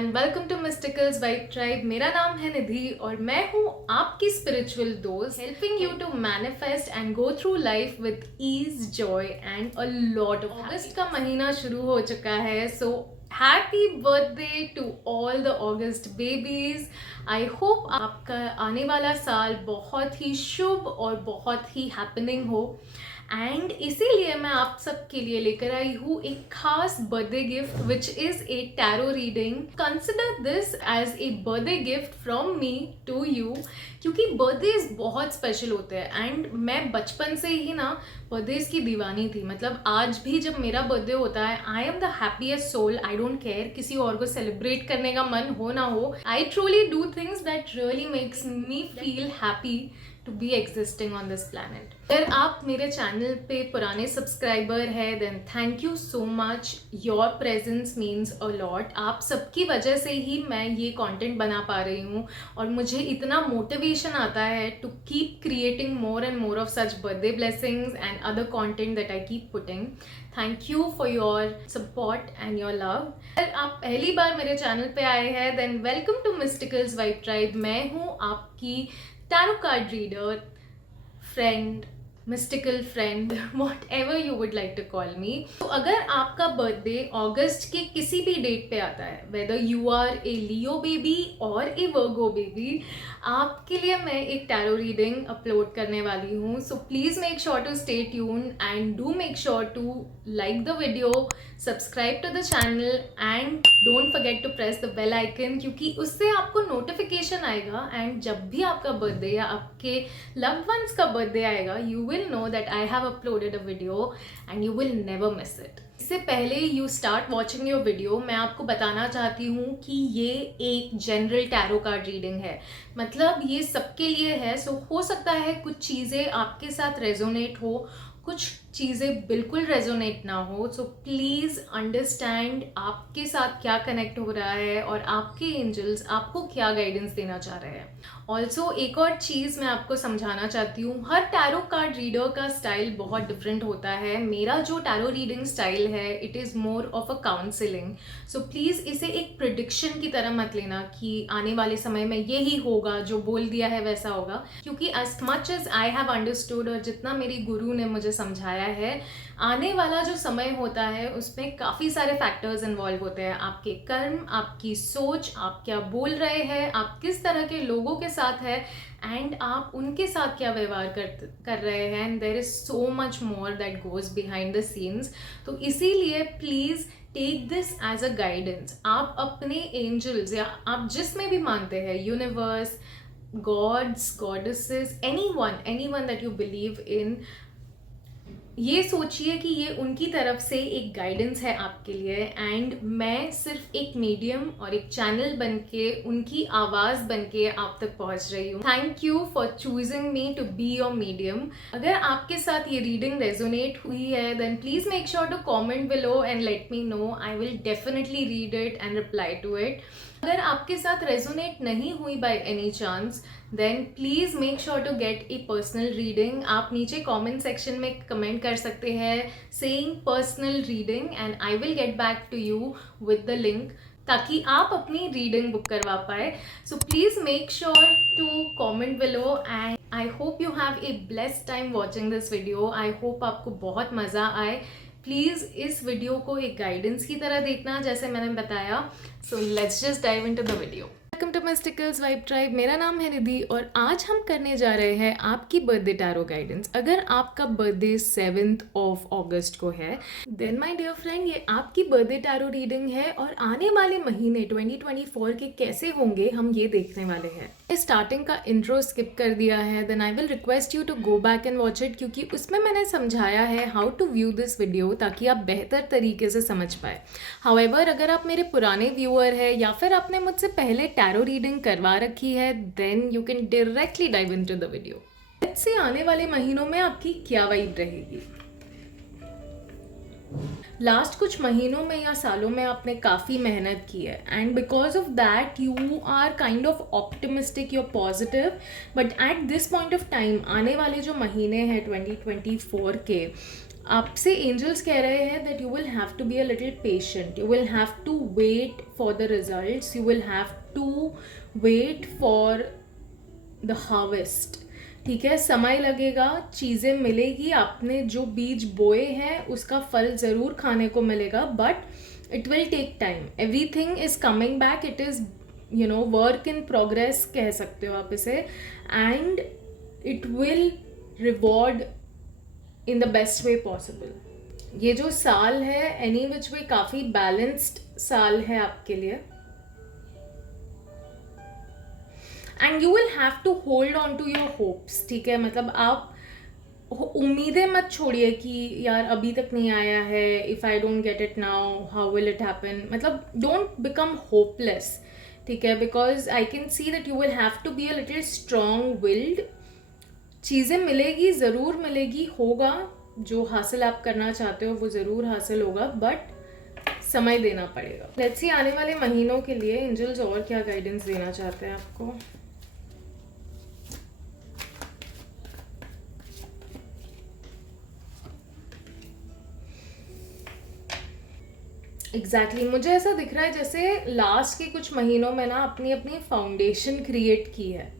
Everyone, welcome to मिस्टिकल्स vibe tribe. मेरा नाम है निधि और मैं हूँ आपकी स्पिरिचुअल दोस्त, helping you to manifest and go through life with ease, joy and a lot of. अगस्त का महीना शुरू हो चुका है, so happy birthday to all the August babies. I hope आपका आने वाला साल बहुत ही शुभ और बहुत ही हैपनिंग हो। एंड इसीलिए मैं आप सबके लिए लेकर आई हूँ एक खास birthday gift which is a tarot reading. Consider this as a birthday gift from me to you, क्योंकि बर्थडेज बहुत स्पेशल होते हैं एंड मैं बचपन से ही ना बर्थडेज की दीवानी थी। मतलब आज भी जब मेरा बर्थडे होता है, I am the happiest soul. I don't care किसी और को सेलिब्रेट करने का मन हो ना हो, I truly do things that really makes me feel happy to be existing on this planet. अगर आप मेरे चैनल पे पुराने सब्सक्राइबर हैं then thank you so much. Your presence means a lot. आप सबकी वजह से ही मैं ये कंटेंट बना पा रही हूँ और मुझे इतना मोटिवेशन आता है to keep creating more and more of such birthday blessings and other content that I keep putting. Thank you for your support and your love. अगर आप पहली बार मेरे चैनल पे आए हैं then welcome to मिस्टिकल्स vibe tribe. मैं हूँ आपकी tarot card reader, friend, mystical friend, whatever you would like to call me. तो अगर आपका बर्थडे अगस्त के किसी भी डेट पे आता है, whether you are a Leo baby और ए वर्गो बेबी, आपके लिए मैं एक टैरो रीडिंग अपलोड करने वाली हूँ। So please make sure to stay tune and do make sure to like the video, subscribe to the channel and don't forget to press the bell icon, क्योंकि उससे आपको नोटिफिकेशन आएगा and जब भी आपका बर्थडे या आपके लव्ड वंस का बर्थडे आएगा, you will know that I have uploaded a video and you will never miss it. इससे पहले you start watching your video, मैं आपको बताना चाहती हूँ कि ये एक जनरल टैरो कार्ड रीडिंग है। मतलब ये सबके लिए है। सो हो सकता है कुछ चीज़ें आपके साथ रेजोनेट हो, कुछ चीज़ें बिल्कुल रेजोनेट ना हो। सो प्लीज़ अंडरस्टैंड आपके साथ क्या कनेक्ट हो रहा है और आपके एंजल्स आपको क्या गाइडेंस देना चाह रहे हैं। ऑल्सो एक और चीज़ मैं आपको समझाना चाहती हूँ, हर टैरो कार्ड रीडर का स्टाइल बहुत डिफरेंट होता है। मेरा जो टैरो रीडिंग स्टाइल है it is more of a counselling. So please इसे एक प्रिडिक्शन की तरह मत लेना कि आने वाले समय में यही होगा, जो बोल दिया है वैसा होगा, क्योंकि as much as I have understood और जितना मेरी गुरु ने मुझे समझाया है, आने वाला जो समय होता है उसमें काफ़ी सारे फैक्टर्स इन्वॉल्व होते हैं। आपके कर्म, आपकी सोच, आप क्या बोल रहे हैं, आप किस तरह के लोगों के साथ है एंड आप उनके साथ क्या व्यवहार कर रहे हैं। And there is so much more that goes behind the scenes. तो इसीलिए please take this as a guidance. आप अपने एंजल्स या आप जिसमें भी मानते हैं, universe, gods, goddesses, any one that you believe in, ये सोचिए कि ये उनकी तरफ से एक गाइडेंस है आपके लिए एंड मैं सिर्फ एक मीडियम और एक चैनल बनके, उनकी आवाज़ बनके आप तक पहुंच रही हूँ। Thank you for choosing me to be your medium. अगर आपके साथ ये रीडिंग रेजोनेट हुई है then please make sure to comment below and let me know. I will definitely read it and reply to it. अगर आपके साथ resonate नहीं हुई by any chance then please make sure to get a personal reading. आप नीचे comment section में comment कर सकते हैं saying personal reading and I will get back to you with the link, ताकि आप अपनी रीडिंग बुक करवा पाए। So please make sure to comment below and I hope you have a blessed time watching this video. I hope आपको बहुत मज़ा आए। Please इस वीडियो को एक गाइडेंस की तरह देखना जैसे मैंने बताया। So let's just dive into the video. Welcome to मिस्टिकल्स vibe tribe. मेरा नाम है निधि और आज हम करने जा रहे हैं आपकी बर्थडे टैरो गाइडेंस। अगर आपका बर्थडे 7 अगस्त को है देन माय डियर फ्रेंड, ये आपकी बर्थडे टैरो रीडिंग है और आने वाले महीने 2024 के कैसे होंगे हम ये देखने वाले हैं। स्टार्टिंग का इंट्रो स्किप कर दिया है then I will request you to go back and watch it, क्योंकि उसमें मैंने समझाया है how to view this video ताकि आप बेहतर तरीके से समझ पाए। हाउएवर अगर आप मेरे पुराने व्यूअर हैं या फिर आपने मुझसे पहले टैरो रीडिंग करवा रखी है then you can directly dive into the video. Let's see आने वाले महीनों में आपकी क्या वाइब रहेगी। लास्ट कुछ महीनों में या सालों में आपने काफ़ी मेहनत की है and because of that you are kind of optimistic, you are positive. But at this point of time आने वाले जो महीने हैं 2024 के, आपसे एंजल्स कह रहे हैं that you will have to be a little patient, you will have to wait for the results, you will have to wait for the harvest. ठीक है, समय लगेगा, चीज़ें मिलेगी, आपने जो बीज बोए हैं उसका फल ज़रूर खाने को मिलेगा, but it will take time. Everything is coming back, it is work in progress कह सकते हो आप इसे, and it will reward in the best way possible. ये जो साल है एनी विच वे काफ़ी बैलेंस्ड साल है आपके लिए, and you will have to hold on to your hopes. ठीक है, मतलब आप उम्मीदें मत छोड़िए कि यार अभी तक नहीं आया है, if I don't get it now how will it happen. मतलब डोंट बिकम होपलेस. ठीक है, because I can see that you will have to be a little strong willed. चीज़ें मिलेगी, ज़रूर मिलेगी, होगा, जो हासिल आप करना चाहते हो वो ज़रूर हासिल होगा, बट समय देना पड़ेगा. लेट्स सी आने वाले महीनों के लिए एंजल्स और क्या गाइडेंस देना चाहते हैं आपको. एग्जैक्टली मुझे ऐसा दिख रहा है जैसे लास्ट के कुछ महीनों में ना अपनी अपनी फाउंडेशन क्रिएट की है,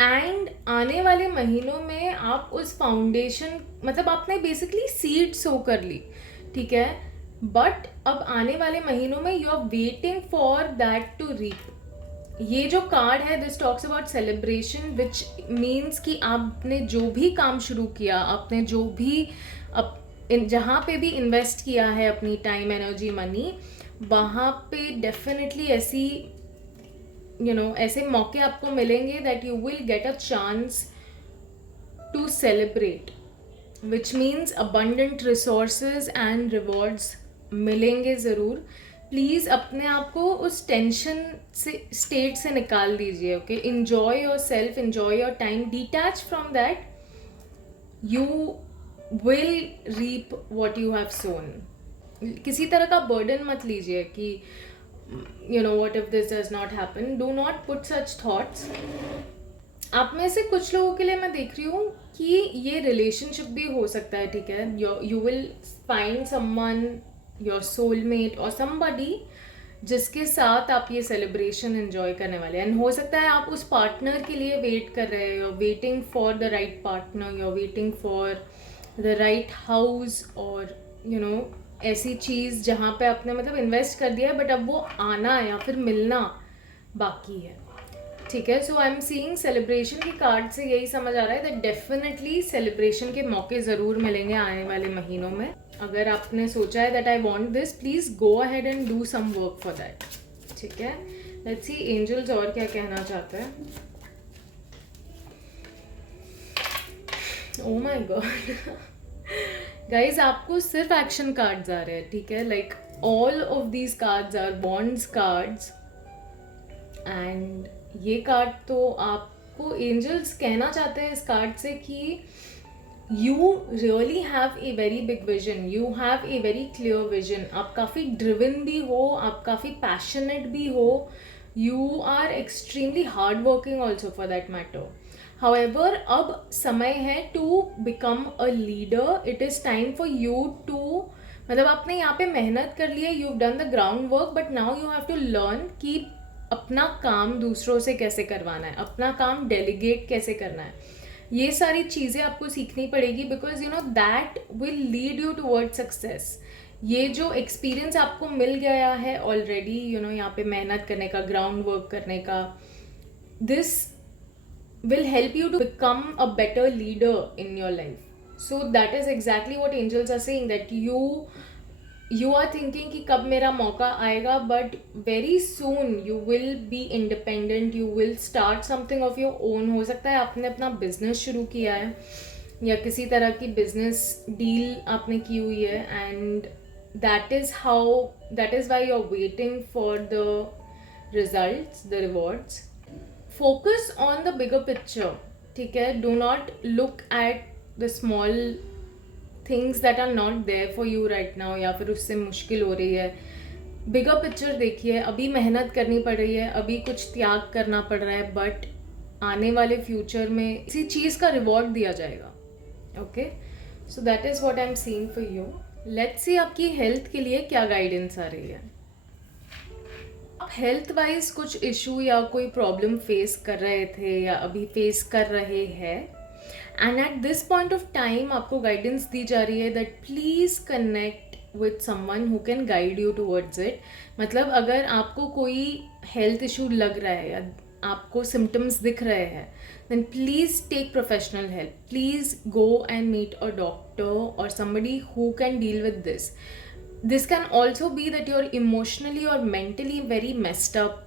एंड आने वाले महीनों में आप उस फाउंडेशन, मतलब आपने बेसिकली सीड सो कर ली. ठीक है, बट अब आने वाले महीनों में you are waiting for that to reap. ये जो कार्ड है this talks about celebration, which means कि आपने जो भी काम शुरू किया, आपने जो भी जहाँ पे भी इन्वेस्ट किया है अपनी टाइम, एनर्जी, मनी, वहाँ पे डेफिनेटली ऐसी ऐसे मौके आपको मिलेंगे that you will get a chance to celebrate, which means abundant resources and rewards मिलेंगे ज़रूर. प्लीज़ अपने आप को उस टेंशन से, स्टेट से निकाल दीजिए. Okay, enjoy yourself, enjoy your time, detach from that, you will reap what you have sown. किसी तरह का बर्डन मत लीजिए कि what if this does not happen. Do not put such thoughts. आप में से कुछ लोगों के लिए मैं देख रही हूँ कि ये रिलेशनशिप भी हो सकता है. ठीक है, you will find someone, your soulmate or somebody जिसके साथ आप ये सेलिब्रेशन एंजॉय करने वाले हैं. एंड हो सकता है आप उस पार्टनर के लिए वेट कर रहे हो, waiting for the right partner, you are waiting for the right house, और ऐसी चीज़ जहाँ पे आपने मतलब इन्वेस्ट कर दिया है बट अब वो आना या फिर मिलना बाकी है. ठीक है, सो आई एम सीइंग सेलिब्रेशन की कार्ड से यही समझ आ रहा है दैट डेफिनेटली सेलिब्रेशन के मौके ज़रूर मिलेंगे आने वाले महीनों में. अगर आपने सोचा है that I want this, please go ahead and do some work for that. ठीक है, लेट्स सी एंजल्स और क्या कहना चाहते हैं. ओह माय गॉड गाइज, आपको सिर्फ एक्शन कार्ड्स आ रहे हैं. ठीक है, like all of these cards are bonds cards, and ये कार्ड तो आपको एंजल्स कहना चाहते हैं इस कार्ड से कि you really have a very big vision, you have a very clear vision. आप काफ़ी ड्रिवन भी हो, आप काफ़ी पैशनेट भी हो, you are extremely hard working also for that matter. However, अब समय है to become a leader. It is time for you to, मतलब आपने यहाँ पे मेहनत कर ली है, you done the ground work, but now you have to learn कि अपना काम दूसरों से कैसे करवाना है, अपना काम डेलीगेट कैसे करना है. ये सारी चीज़ें आपको सीखनी पड़ेगी, because that will lead you toward success. ये जो एक्सपीरियंस आपको मिल गया है ऑलरेडी, यहाँ पे मेहनत करने का, ग्राउंड वर्क करने का, this will help you to become a better leader in your life. So that is exactly what angels are saying, that you are thinking कि कब मेरा मौका आएगा, but very soon you will be independent, you will start something of your own. हो सकता है आपने अपना बिजनेस शुरू किया है या किसी तरह की बिजनेस डील आपने की हुई है, and that is why you're waiting for the results, the rewards. Focus on the bigger picture. ठीक है, do not look at the small things that are not there for you right now, या फिर उससे मुश्किल हो रही है. Bigger picture देखिए. अभी मेहनत करनी पड़ रही है, अभी कुछ त्याग करना पड़ रहा है, बट आने वाले फ्यूचर में इसी चीज़ का रिवॉर्ड दिया जाएगा. Okay, so that is what I am seeing for you. Let's see आपकी हेल्थ के लिए क्या गाइडेंस आ रही है. आप हेल्थ वाइज कुछ इशू या कोई प्रॉब्लम फेस कर रहे थे या अभी फेस कर रहे हैं, and eight this point of time आपको गाइडेंस दी जा रही है that please connect with someone who can guide you towards it. मतलब अगर आपको कोई हेल्थ इशू लग रहा है या आपको सिम्टम्स दिख रहे हैं, then please take professional help. Please go and meet a doctor or somebody who can deal with this. This can also be that you're emotionally or mentally very messed up,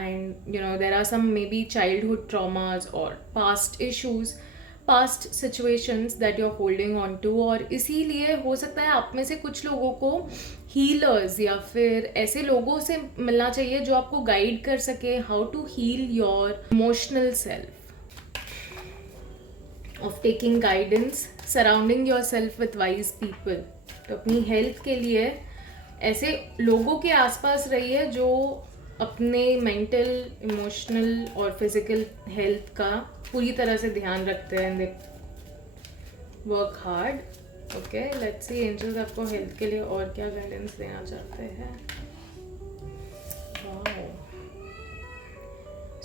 and you know there are some maybe childhood traumas or past issues, past situations that you're holding on to. और इसीलिए हो सकता है आप में से कुछ लोगों को हीलर्स या फिर ऐसे लोगों से मिलना चाहिए जो आपको गाइड कर सके how to heal your emotional self, of taking guidance, surrounding yourself with wise people. तो अपनी हेल्थ के लिए ऐसे लोगों के आसपास रहिए जो अपने मेंटल, इमोशनल और फिजिकल हेल्थ का पूरी तरह से ध्यान रखते हैं. They work hard. Okay, let's see angels आपको हेल्थ के लिए और क्या गाइडेंस देना चाहते हैं.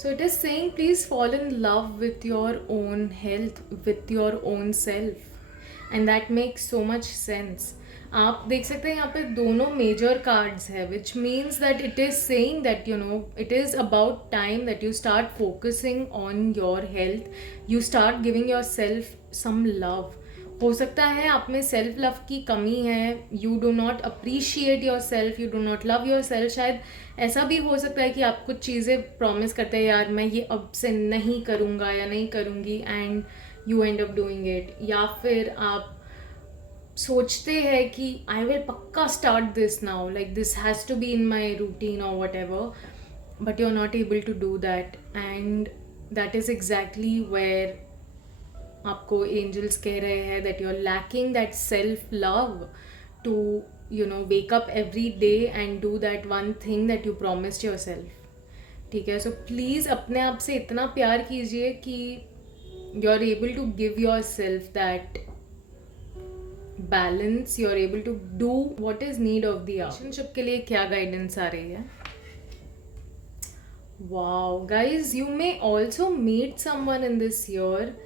So it is saying please fall in love with your own health, with your own self, and that makes so much sense. आप देख सकते हैं यहाँ पे दोनों मेजर कार्ड्स है, which means that it is saying that you know it is about time that you start focusing on your health, you start giving yourself some love. हो सकता है आप में सेल्फ लव की कमी है, you do not appreciate your self, you do not love your self. शायद ऐसा भी हो सकता है कि आप कुछ चीज़ें प्रॉमिस करते हैं, यार मैं ये अब से नहीं करूँगा या नहीं करूँगी, and you end up doing it. या फिर आप सोचते हैं कि आई विल पक्का start this now, like this has to be in my routine और whatever, but you are not able to do that. And that is exactly where आपको angels कह रहे हैं that you are lacking that self love to you know wake up every day and do that one thing that you promised your self. ठीक है, so please अपने आप से इतना प्यार कीजिए कि you are able to give yourself that balance, you are able to do what is need of the relationship के लिए क्या गाइडेंस आ रही है. Wow guys, you may also meet someone in this year.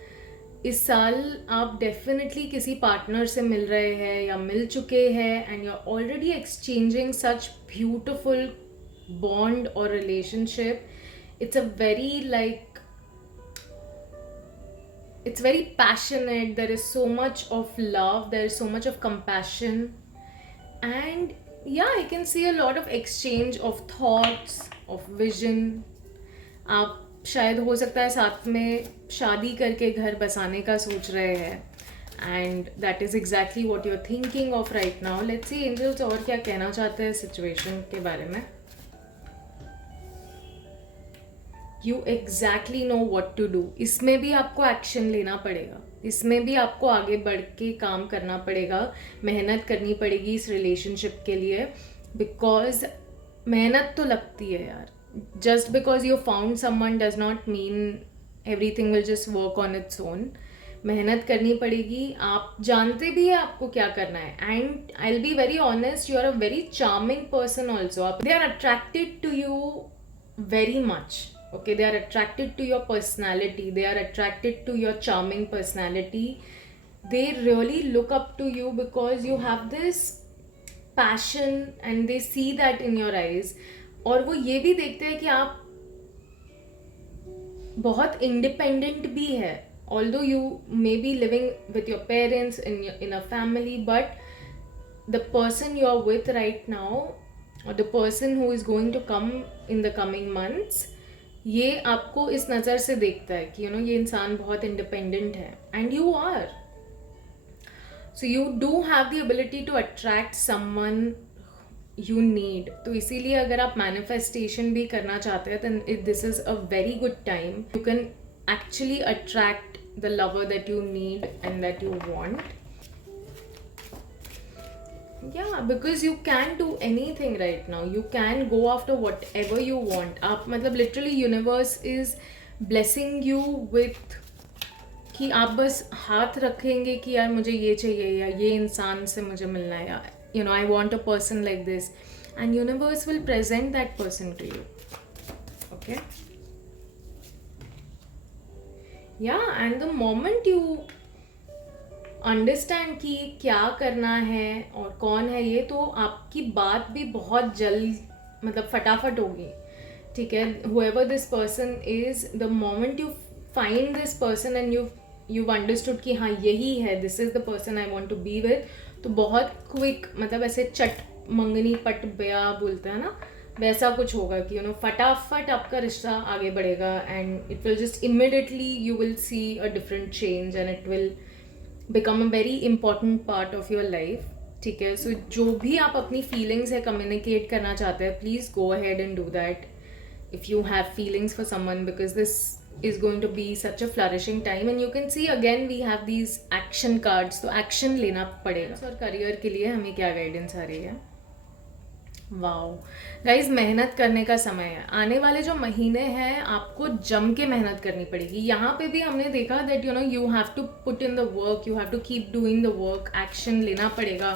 इस साल आप definitely किसी पार्टनर से मिल रहे हैं या मिल चुके हैं, and you are already exchanging such beautiful bond और relationship. It's a very like it's very passionate, there is so much of love, there is so much of compassion, and yeah, I can see a lot of exchange of thoughts, of vision. आप शायद हो सकता है साथ में शादी करके घर बसाने का सोच रहे हैं, and that is exactly what you are thinking of right now. Let's see angels और क्या कहना चाहते हैं सिचुएशन के बारे में. You exactly know what to do. इसमें भी आपको एक्शन लेना पड़ेगा, इसमें भी आपको आगे बढ़ के काम करना पड़ेगा, मेहनत करनी पड़ेगी इस रिलेशनशिप के लिए, बिकॉज मेहनत तो लगती है यार. Just because you found someone does not mean everything will just work on its own. मेहनत करनी पड़ेगी. आप जानते भी है आपको क्या करना है, and I will be very honest, you are a very charming person also. They are attracted to you very much. Okay, they are attracted to your personality, they are attracted to your charming personality, they really look up to you because you have this passion and they see that in your eyes. और वो ये भी देखते हैं कि आप बहुत independent भी है, although you may be living with your parents in a family, but the person you are with right now or the person who is going to come in the coming months, ये आपको इस नज़र से देखता है कि ये इंसान बहुत इंडिपेंडेंट है, and you are. So you do have the ability to attract someone you need. तो इसीलिए अगर आप मैनिफेस्टेशन भी करना चाहते हैं then this is a very good time. You can actually attract the lover that you need and that you want. Yeah, because you can do anything right now. You can go after whatever you want. आप मतलब literally universe is blessing you with कि आप बस हाथ रखेंगे कि यार मुझे ये चाहिए या ये इंसान से मुझे मिलना है या you know I want a person like this, and universe will present that person to you. Okay, या and the moment you understand कि क्या करना है और कौन है ये, तो आपकी बात भी बहुत जल्द मतलब फटाफट होगी. ठीक है, whoever this person is, the moment you find this person and you've understood कि हाँ यही है, this is the person I want to be with, तो बहुत क्विक मतलब ऐसे चट मंगनी पट बया बोलते हैं ना, वैसा कुछ होगा कि यू नो फटाफट आपका रिश्ता आगे बढ़ेगा and it will just immediately you will C a different change and it will become a very important part of your life. ठीक है, सो जो भी आप अपनी फीलिंग्स है कम्युनिकेट करना चाहते हैं, please go ahead and do that if you have feelings for someone, because this is going to be such a flourishing time. And you can see again we have these action cards, तो action लेना पड़ेगा. और career के लिए हमें क्या guidance आ रही है? वाओ गाइज, मेहनत करने का समय है. आने वाले जो महीने हैं आपको जम के मेहनत करनी पड़ेगी. यहाँ पे भी हमने देखा that you know you have to put in the work, you have to keep doing the work. Action लेना पड़ेगा,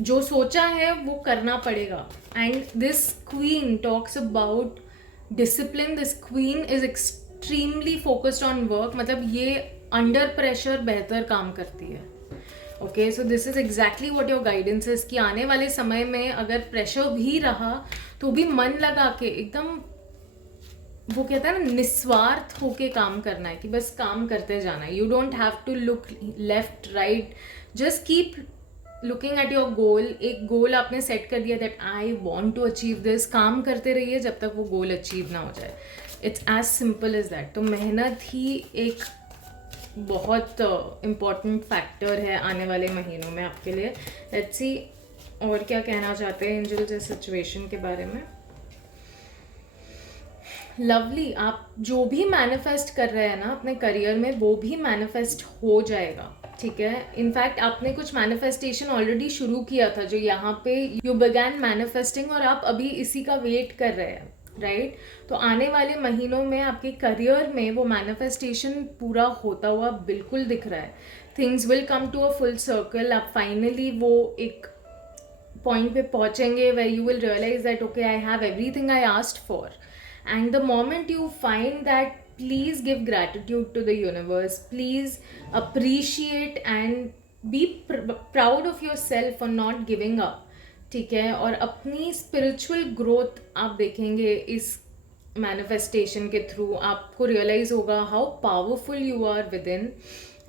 जो सोचा है वो करना पड़ेगा. And this queen talks about discipline. This queen is extremely focused on work, मतलब ये अंडर प्रेशर बेहतर काम करती है. Okay, so this is exactly what your guidance is कि आने वाले समय में अगर प्रेशर भी रहा तो भी मन लगा के एकदम वो कहता है ना निस्वार्थ होके काम करना है, कि बस काम करते जाना है. You don't have to look left right, just keep looking at your goal. एक गोल आपने सेट कर दिया that I want to achieve this, काम करते रहिए जब तक वो गोल अचीव ना हो जाए. It's as simple as that. तो मेहनत ही एक बहुत इम्पॉर्टेंट फैक्टर है आने वाले महीनों में आपके लिए. लेट्स सी और क्या कहना चाहते हैं एंजल्स इस सिचुएशन के बारे में. लवली, आप जो भी मैनिफेस्ट कर रहे हैं ना अपने करियर में, वो भी मैनिफेस्ट हो जाएगा. ठीक है, इनफैक्ट आपने कुछ मैनिफेस्टेशन ऑलरेडी शुरू किया था जो यहाँ पे यू बिगैन मैनिफेस्टिंग, और आप अभी इसी का वेट कर रहे हैं, राइट? तो आने वाले महीनों में आपके करियर में वो मैनिफेस्टेशन पूरा होता हुआ बिल्कुल दिख रहा है. Things will come to a full circle. आप फाइनली वो एक पॉइंट पे पहुँचेंगे where you will realize that okay I have everything I asked for. And the moment you find that, please give gratitude to the universe. Please appreciate and be proud of yourself for not giving up. ठीक है, और अपनी spiritual growth आप देखेंगे इस manifestation के through. आपको realize होगा how powerful you are within,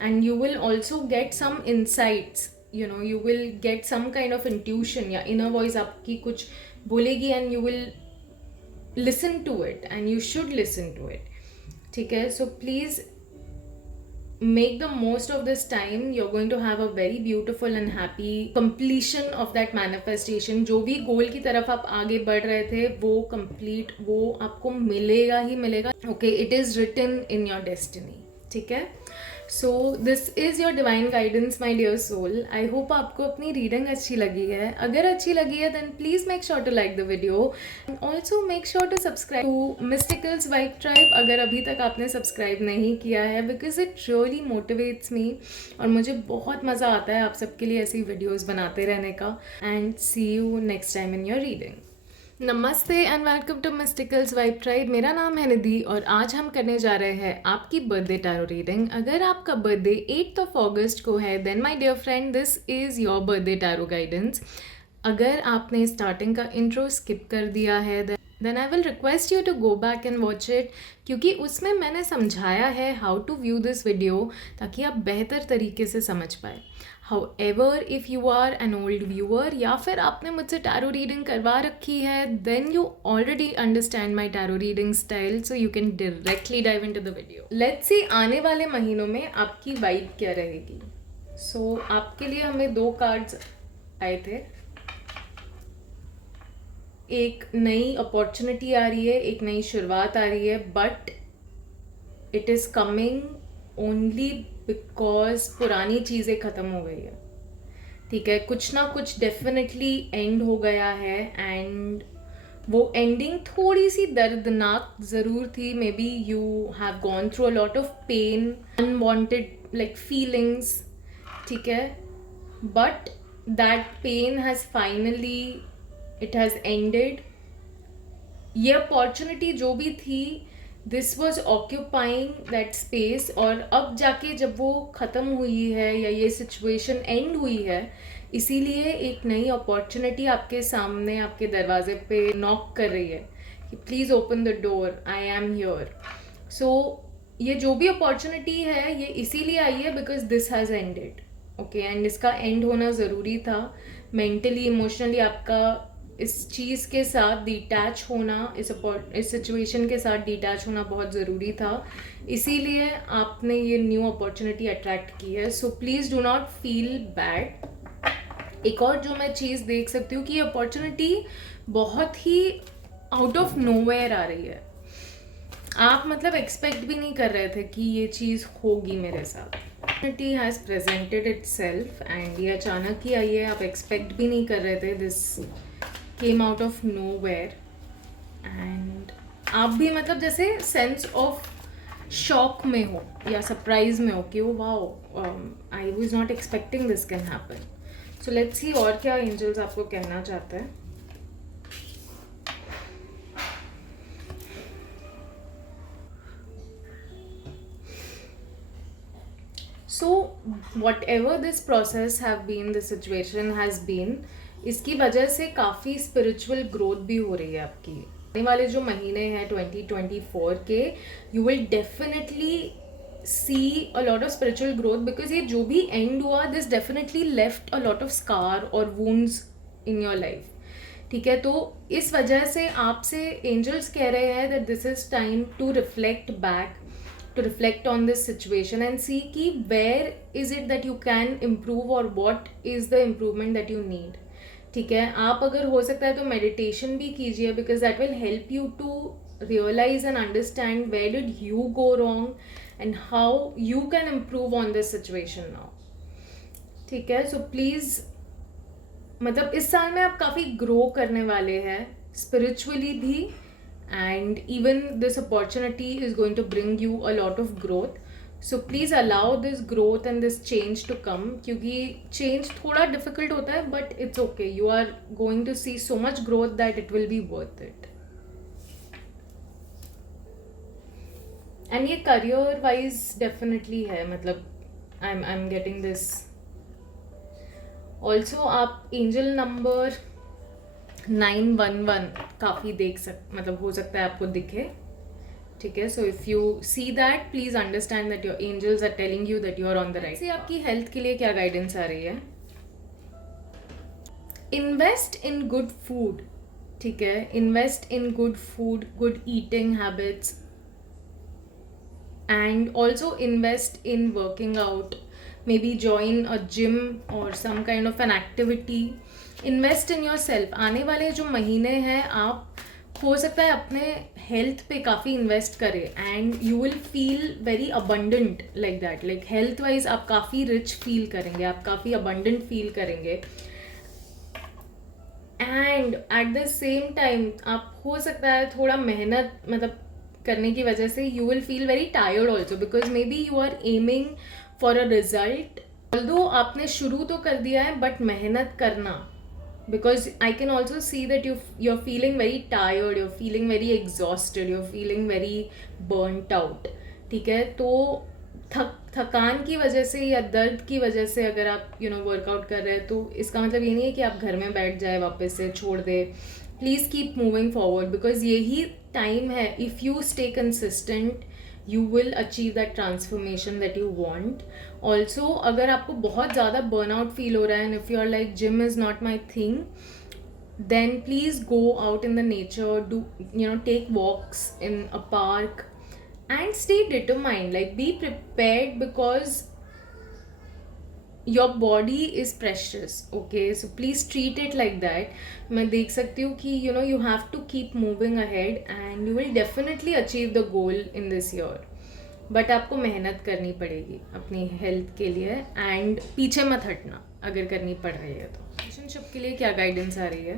and you will also get some insights. You know, you will get some kind of intuition या inner voice आपकी कुछ बोलेगी and you will listen to it, and you should listen to it. ठीक है, so please make the most of this time. You're going to have a very beautiful and happy completion of that manifestation. जो भी गोल की तरफ आप आगे बढ़ रहे थे वो complete, वो आपको मिलेगा ही मिलेगा. Okay, it is written in your destiny. ठीक है, so this is your divine guidance my dear soul. I hope आपको अपनी रीडिंग अच्छी लगी है. अगर अच्छी लगी है then please make sure to like the video. Also make sure to subscribe to मिस्टिकल्स vibe tribe अगर अभी तक आपने सब्सक्राइब नहीं किया है, because it really motivates me और मुझे बहुत मज़ा आता है आप सबके लिए ऐसी वीडियोज़ बनाते रहने का. And see you next time in your reading. नमस्ते and welcome to मिस्टिकल्स vibe tribe. मेरा नाम है निधि और आज हम करने जा रहे हैं आपकी बर्थडे टैरो रीडिंग. अगर आपका बर्थडे 8 अगस्त को है then my dear friend this is your birthday tarot guidance. अगर आपने स्टार्टिंग का इंट्रो स्किप कर दिया है then I will request you to go back and watch it, क्योंकि उसमें मैंने समझाया है how to view this video ताकि आप बेहतर तरीके से समझ पाए. However, if you are an old viewer या फिर आपने मुझसे टैरो रीडिंग करवा रखी है then you already understand my tarot reading style, so you can directly dive into the video. Let's see आने वाले महीनों में आपकी वाइब क्या रहेगी. So आपके लिए हमें 2 कार्ड्स आए थे. एक नई अपॉर्चुनिटी आ रही है, एक नई शुरुआत आ रही है, but it is coming only because पुरानी चीज़ें ख़त्म हो गई है. ठीक है, कुछ ना कुछ डेफिनेटली एंड हो गया है एंड वो एंडिंग थोड़ी सी दर्दनाक ज़रूर थी. Maybe you have gone through a lot of pain, unwanted like feelings. ठीक है, but that pain has finally it has ended. ये अपॉर्चुनिटी जो भी थी, this was occupying that space. और अब जाके जब वो ख़त्म हुई है या ये सिचुएशन एंड हुई है, इसीलिए एक नई अपॉर्चुनिटी आपके सामने, आपके दरवाजे पे नॉक कर रही है कि please open the door, I am here. So ये जो भी अपॉर्चुनिटी है, ये इसीलिए आई है because this has ended. Okay, and इसका एंड होना ज़रूरी था. मेंटली, इमोशनली आपका इस चीज़ के साथ डिटैच होना, इस सिचुएशन के साथ डिटैच होना बहुत ज़रूरी था. इसीलिए आपने ये न्यू अपॉर्चुनिटी अट्रैक्ट की है. So please do not feel bad. एक और जो मैं चीज़ देख सकती हूँ कि ये अपॉर्चुनिटी बहुत ही आउट ऑफ नोवेयर आ रही है. आप मतलब एक्सपेक्ट भी नहीं कर रहे थे कि ये चीज़ होगी मेरे साथ. Opportunity has presented itself and ये अचानक ही आई है. आप एक्सपेक्ट भी नहीं कर रहे थे. This came out of nowhere and आप भी मतलब जैसे सेंस ऑफ शॉक में हो या सरप्राइज में हो कि oh wow, I was not expecting this can happen. So let's see और क्या एंजल्स आपको कहना चाहते हैं. So whatever this process have been, this situation has been, इसकी वजह से काफ़ी स्पिरिचुअल ग्रोथ भी हो रही है आपकी. आने वाले जो महीने हैं 2024 के, you will definitely see a lot of spiritual growth because ये जो भी एंड हुआ, this definitely left a lot of scar और वुंड्स इन योर लाइफ. ठीक है, तो इस वजह से आपसे एंजल्स कह रहे हैं that this is time to reflect back, to reflect on this situation and see कि where is it that you can improve or what is the improvement that you need. ठीक है, आप अगर हो सकता है तो मेडिटेशन भी कीजिए because that will help you to realize and understand where did you go wrong and how you can improve on this situation now. ठीक है, so please मतलब इस साल में आप काफ़ी ग्रो करने वाले हैं spiritually भी. And even this opportunity is going to bring you a lot of growth. So please allow this growth and this change to come. क्योंकि change थोड़ा difficult होता है but it's okay. You are going to see so much growth that it will be worth it. And ये career wise definitely है, मतलब I'm getting this. Also आप angel number 911 काफ़ी मतलब हो सकता है आपको दिखे. ठीक है, so if you see that please understand that your angels are telling you that you are on the right. आपकी हेल्थ के लिए क्या गाइडेंस आ रही है? Invest in good food. ठीक है, invest in good food, good eating habits and also invest in working out. maybe join a gym or some kind of an activity. Invest in your self. आने वाले जो महीने हैं आप हो सकता है अपने हेल्थ पे काफ़ी इन्वेस्ट करें and you will feel very abundant like that. Like health wise आप काफ़ी रिच फील करेंगे, आप काफ़ी अबंडेंट फील करेंगे. And at the same time आप हो सकता है थोड़ा मेहनत मतलब करने की वजह से you will feel very tired also because maybe you are aiming for a result. Although आपने शुरू तो कर दिया है बट मेहनत करना, because I can also see that you're feeling very tired, you're feeling very exhausted, you're feeling very burnt out. ठीक है, तो थकान की वजह से या दर्द की वजह से अगर आप वर्कआउट कर रहे हैं तो इसका मतलब ये नहीं है कि आप घर में बैठ जाए, वापस से छोड़ दे. Please keep moving forward because यही टाइम है. If you stay consistent you will achieve that transformation that you want. Also अगर आपको बहुत ज़्यादा burnout feel हो रहा है and if you are like gym is not my thing, then please go out in the nature, do take walks in a park and stay determined. Like be prepared because your body is precious. Okay, so please treat it like that. मैं देख सकती हूँ कि you have to keep moving ahead and you will definitely achieve the goal in this year. But आपको मेहनत करनी पड़ेगी अपनी हेल्थ के लिए एंड पीछे मत हटना अगर करनी पड़ रही है तो. रिलेशनशिप के लिए क्या गाइडेंस आ रही है?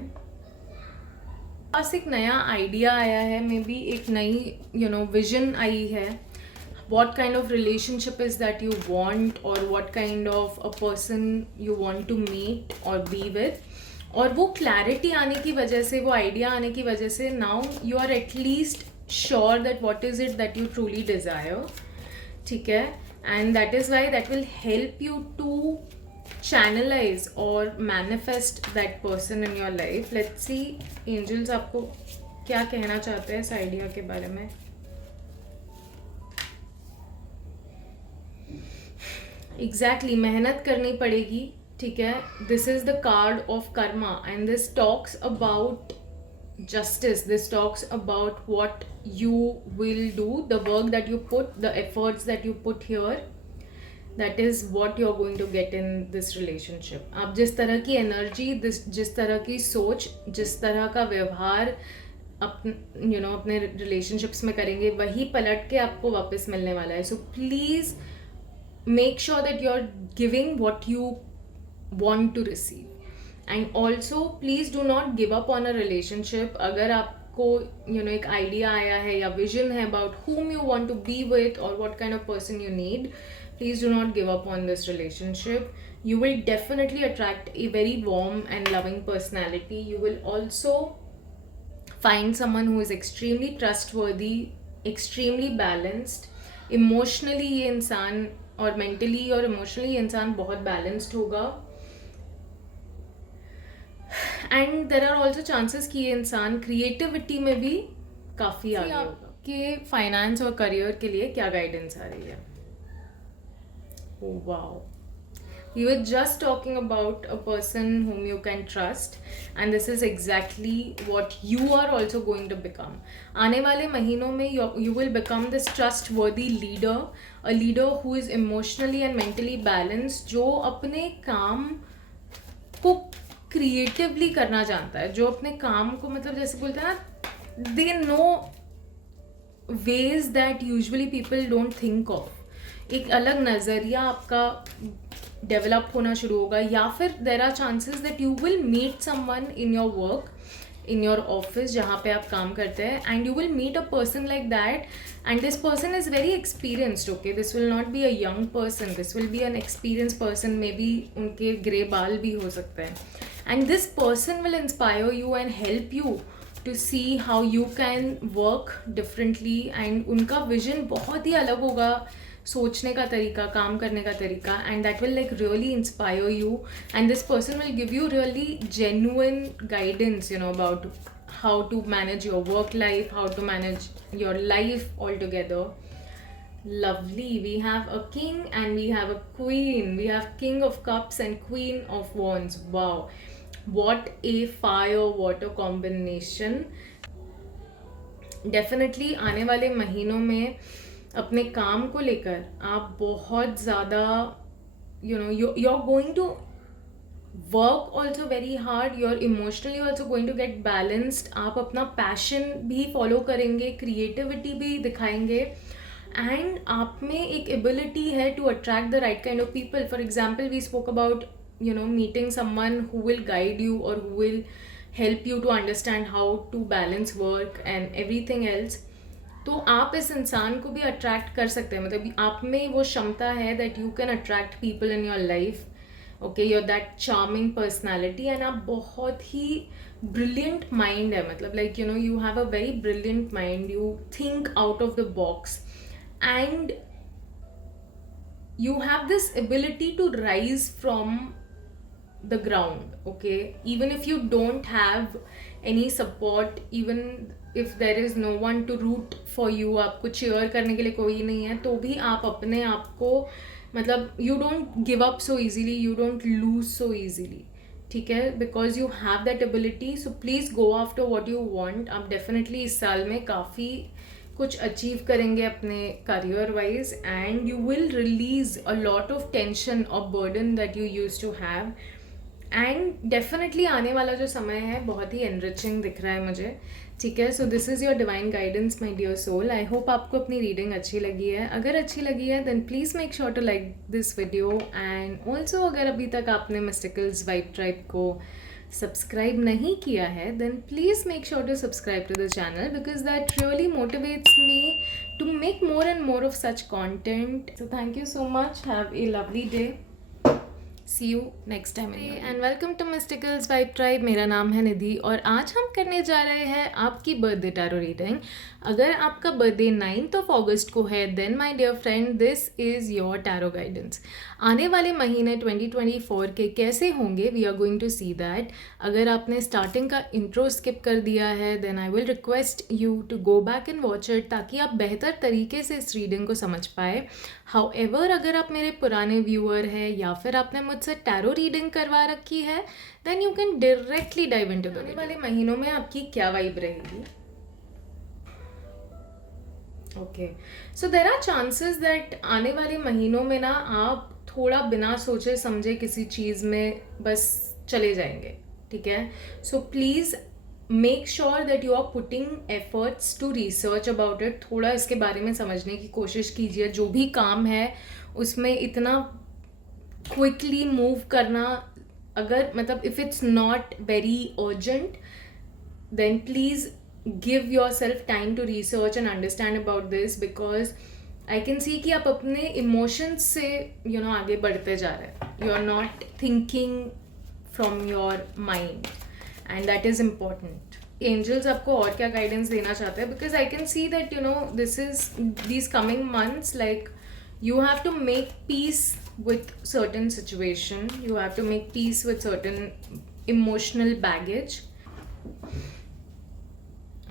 पास एक नया आइडिया आया है, मे बी एक नई विजन आई है. What kind of relationship is that you want, or what kind of a person you want to meet or be with. और वो क्लैरिटी आने की वजह से, वो आइडिया आने की वजह से, now you are at least sure that what is it that you truly desire. ठीक है, and that is why that will help you to channelise और manifest that person in your life. Let's see angels आपको क्या कहना चाहते हैं इस idea के बारे में. एग्जैक्टली मेहनत करनी पड़ेगी. ठीक है, this is the card of Karma and this talks about justice. This talks about what you will do, the work that you put, the efforts that you put here. That is what you're going to get in this relationship. आप जिस तरह की energy, जिस तरह की सोच, जिस तरह का व्यवहार अपने रिलेशनशिप्स में करेंगे, वही पलट के आपको वापस मिलने वाला है. So please make sure that you're giving what you want to receive. And also please do not give up on a relationship. अगर आपको एक आइडिया आया है या विजन है about whom you want to be with or what kind of person you need, please do not give up on this relationship. You will definitely attract a very warm and loving personality. You will also find someone who is extremely trustworthy, extremely balanced. Emotionally ये इंसान और mentally और emotionally इंसान बहुत balanced होगा. And there are also chances कि ये इंसान क्रिएटिविटी में भी काफ़ी आगे होगा. कि फाइनेंस और करियर के लिए क्या गाइडेंस आ रही है. Oh wow, we were just talking about a person whom you can trust, and this is exactly what you are also going to become. आने वाले महीनों में you will become this trustworthy leader, a leader who is emotionally and mentally balanced, जो अपने काम को creatively करना जानता है, जो अपने काम को मतलब जैसे बोलते हैं ना, they know ways that usually people don't think of. एक अलग नज़रिया आपका डेवलप होना शुरू होगा. या फिर there are chances that you will meet someone in your work, in your office जहाँ पे आप काम करते हैं, and you will meet a person like that, and this person is very experienced. Okay, this will not be a young person, this will be an experience person. Maybe उनके grey बाल भी हो सकते हैं. And this person will inspire you and help you to see how you can work differently. And उनका vision बहुत ही अलग होगा, सोचने का तरीका, काम करने का तरीका, and that will like really inspire you. And this person will give you really genuine guidance about how to manage your work life, how to manage your life all together. Lovely. We have a king and we have a queen. We have king of cups and queen of wands. Wow, what a fire water combination. Definitely आने वाले महीनों में अपने काम को लेकर आप बहुत ज़्यादा you're going to work also very hard. You're emotionally also going to get balanced. आप अपना पैशन भी फॉलो करेंगे, क्रिएटिविटी भी दिखाएंगे, एंड आप में एक एबिलिटी है to attract the right kind of people. For example, we spoke about meeting someone who will guide you or who will help you to understand how to balance work and everything else. तो आप इस इंसान को भी attract कर सकते हैं. मतलब आप में वो क्षमता है that you can attract people in your life. Okay, you're that charming personality, and आप बहुत ही ब्रिलियंट माइंड है. मतलब like you have a very brilliant mind. You think out of the box, and you have this ability to rise from the ground. Okay, even if you don't have any support, even if there is no one to root for you, आपको cheer करने के लिए कोई नहीं है, तो भी आप अपने आप को मतलब you don't give up so easily, you don't lose so easily. ठीक है, because you have that ability. So please go after what you want. आप definitely इस साल में काफ़ी कुछ अचीव करेंगे अपने career wise, and you will release a lot of tension और burden that you use to have. And definitely आने वाला जो समय है बहुत ही एनरिचिंग दिख रहा है मुझे. ठीक है, so this is your divine guidance my dear soul. I hope आपको अपनी रीडिंग अच्छी लगी है. अगर अच्छी लगी है then please make sure to like this video, and also अगर अभी तक आपने मिस्टिकल्स वाइब ट्राइब को सब्सक्राइब नहीं किया है then please make sure to subscribe to the channel because that really motivates me to make more and more of such content. So thank you so much. Have a lovely day. See you next time. And welcome to Mysticals Vibe Tribe. मेरा नाम है निधि और आज हम करने जा रहे हैं आपकी बर्थडे टैरो रीडिंग. अगर आपका बर्थडे 9th of August को है then my dear friend this is your tarot guidance. आने वाले महीने 2024 के कैसे होंगे we are going to see that. अगर आपने स्टार्टिंग का इंट्रो स्किप कर दिया है then I will request you to go back and watch it ताकि आप बेहतर तरीके से इस रीडिंग को समझ पाए. हाउएवर अगर आप मेरे पुराने व्यूअर हैं या फिर आपने मुझसे टैरो रीडिंग करवा रखी है then you can directly dive into the. आने वाले महीनों में आपकी क्या वाइब रहेगी? Okay, so there are chances that आने वाले महीनों में ना आप थोड़ा बिना सोचे समझे किसी चीज़ में बस चले जाएंगे. ठीक है, so please make sure that you are putting efforts to research about it. थोड़ा इसके बारे में समझने की कोशिश कीजिए. जो भी काम है उसमें इतना क्विकली मूव करना, अगर मतलब if it's not very urgent then please give yourself time to research and understand about this because I can see कि आप अपने emotions से आगे बढ़ते जा रहे हैं. You are not thinking from your mind and that is important. Angels आपको और क्या guidance देना चाहते हैं because I can see that this is these coming months like you have to make peace with certain situation. You have to make peace with certain emotional baggage.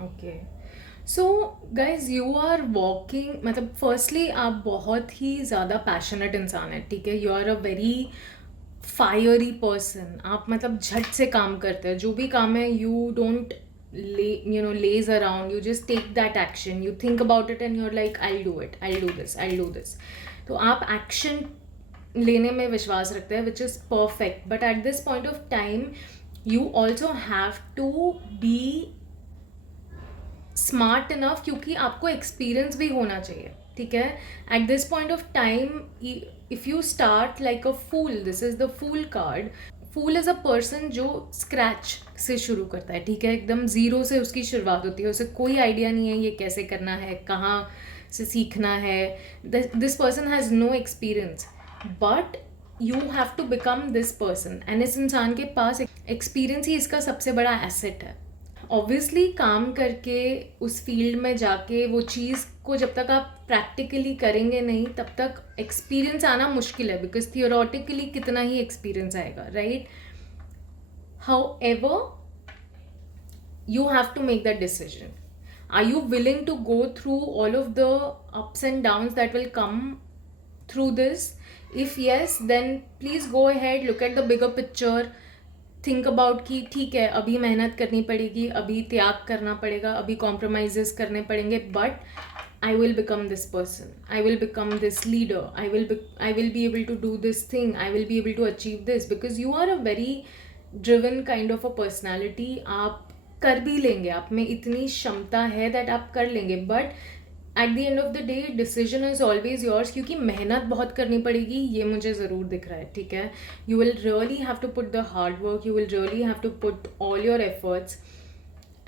Okay, so guys you are walking, मतलब firstly आप बहुत ही ज़्यादा passionate इंसान है. ठीक है, you are a very fiery person. आप मतलब झट से काम करते हैं. जो भी काम है you don't laze around, you just take that action. You think about it and you are like I do it, I do this, I do this. तो आप एक्शन लेने में विश्वास रखते हैं which is perfect. But at this point of time you also have to be smart enough क्योंकि आपको experience भी होना चाहिए. ठीक है, at this point of time if you start like a fool, this is the fool card. Fool is a person जो scratch से शुरू करता है. ठीक है, एकदम ज़ीरो से उसकी शुरुआत होती है. उसे कोई आइडिया नहीं है ये कैसे करना है, कहाँ से सीखना है. This person has no experience but you have to become this person. And इस इंसान के पास एक्सपीरियंस ही इसका सबसे बड़ा एसेट है. ऑब्वियसली काम करके उस फील्ड में जाके वो चीज़ को जब तक आप प्रैक्टिकली करेंगे नहीं तब तक एक्सपीरियंस आना मुश्किल है बिकॉज थियोरेटिकली कितना ही एक्सपीरियंस आएगा, right. However you have to make that decision. Are you willing to go through all of the ups and downs that will come through this? If yes, then please go ahead, look at the bigger picture. Think about कि ठीक है अभी मेहनत करनी पड़ेगी, अभी त्याग करना पड़ेगा, अभी कॉम्प्रोमाइजेस करने पड़ेंगे but I will become this person, I will become this leader, I will be able to do this thing, I will be able to achieve this because you are a very driven kind of a personality. आप कर भी लेंगे, आप में इतनी क्षमता है that आप कर लेंगे but at the end of the day decision is always yours क्योंकि मेहनत बहुत करनी पड़ेगी, ये मुझे ज़रूर दिख रहा है. ठीक है, you will really have to put the hard work, you will really have to put all your efforts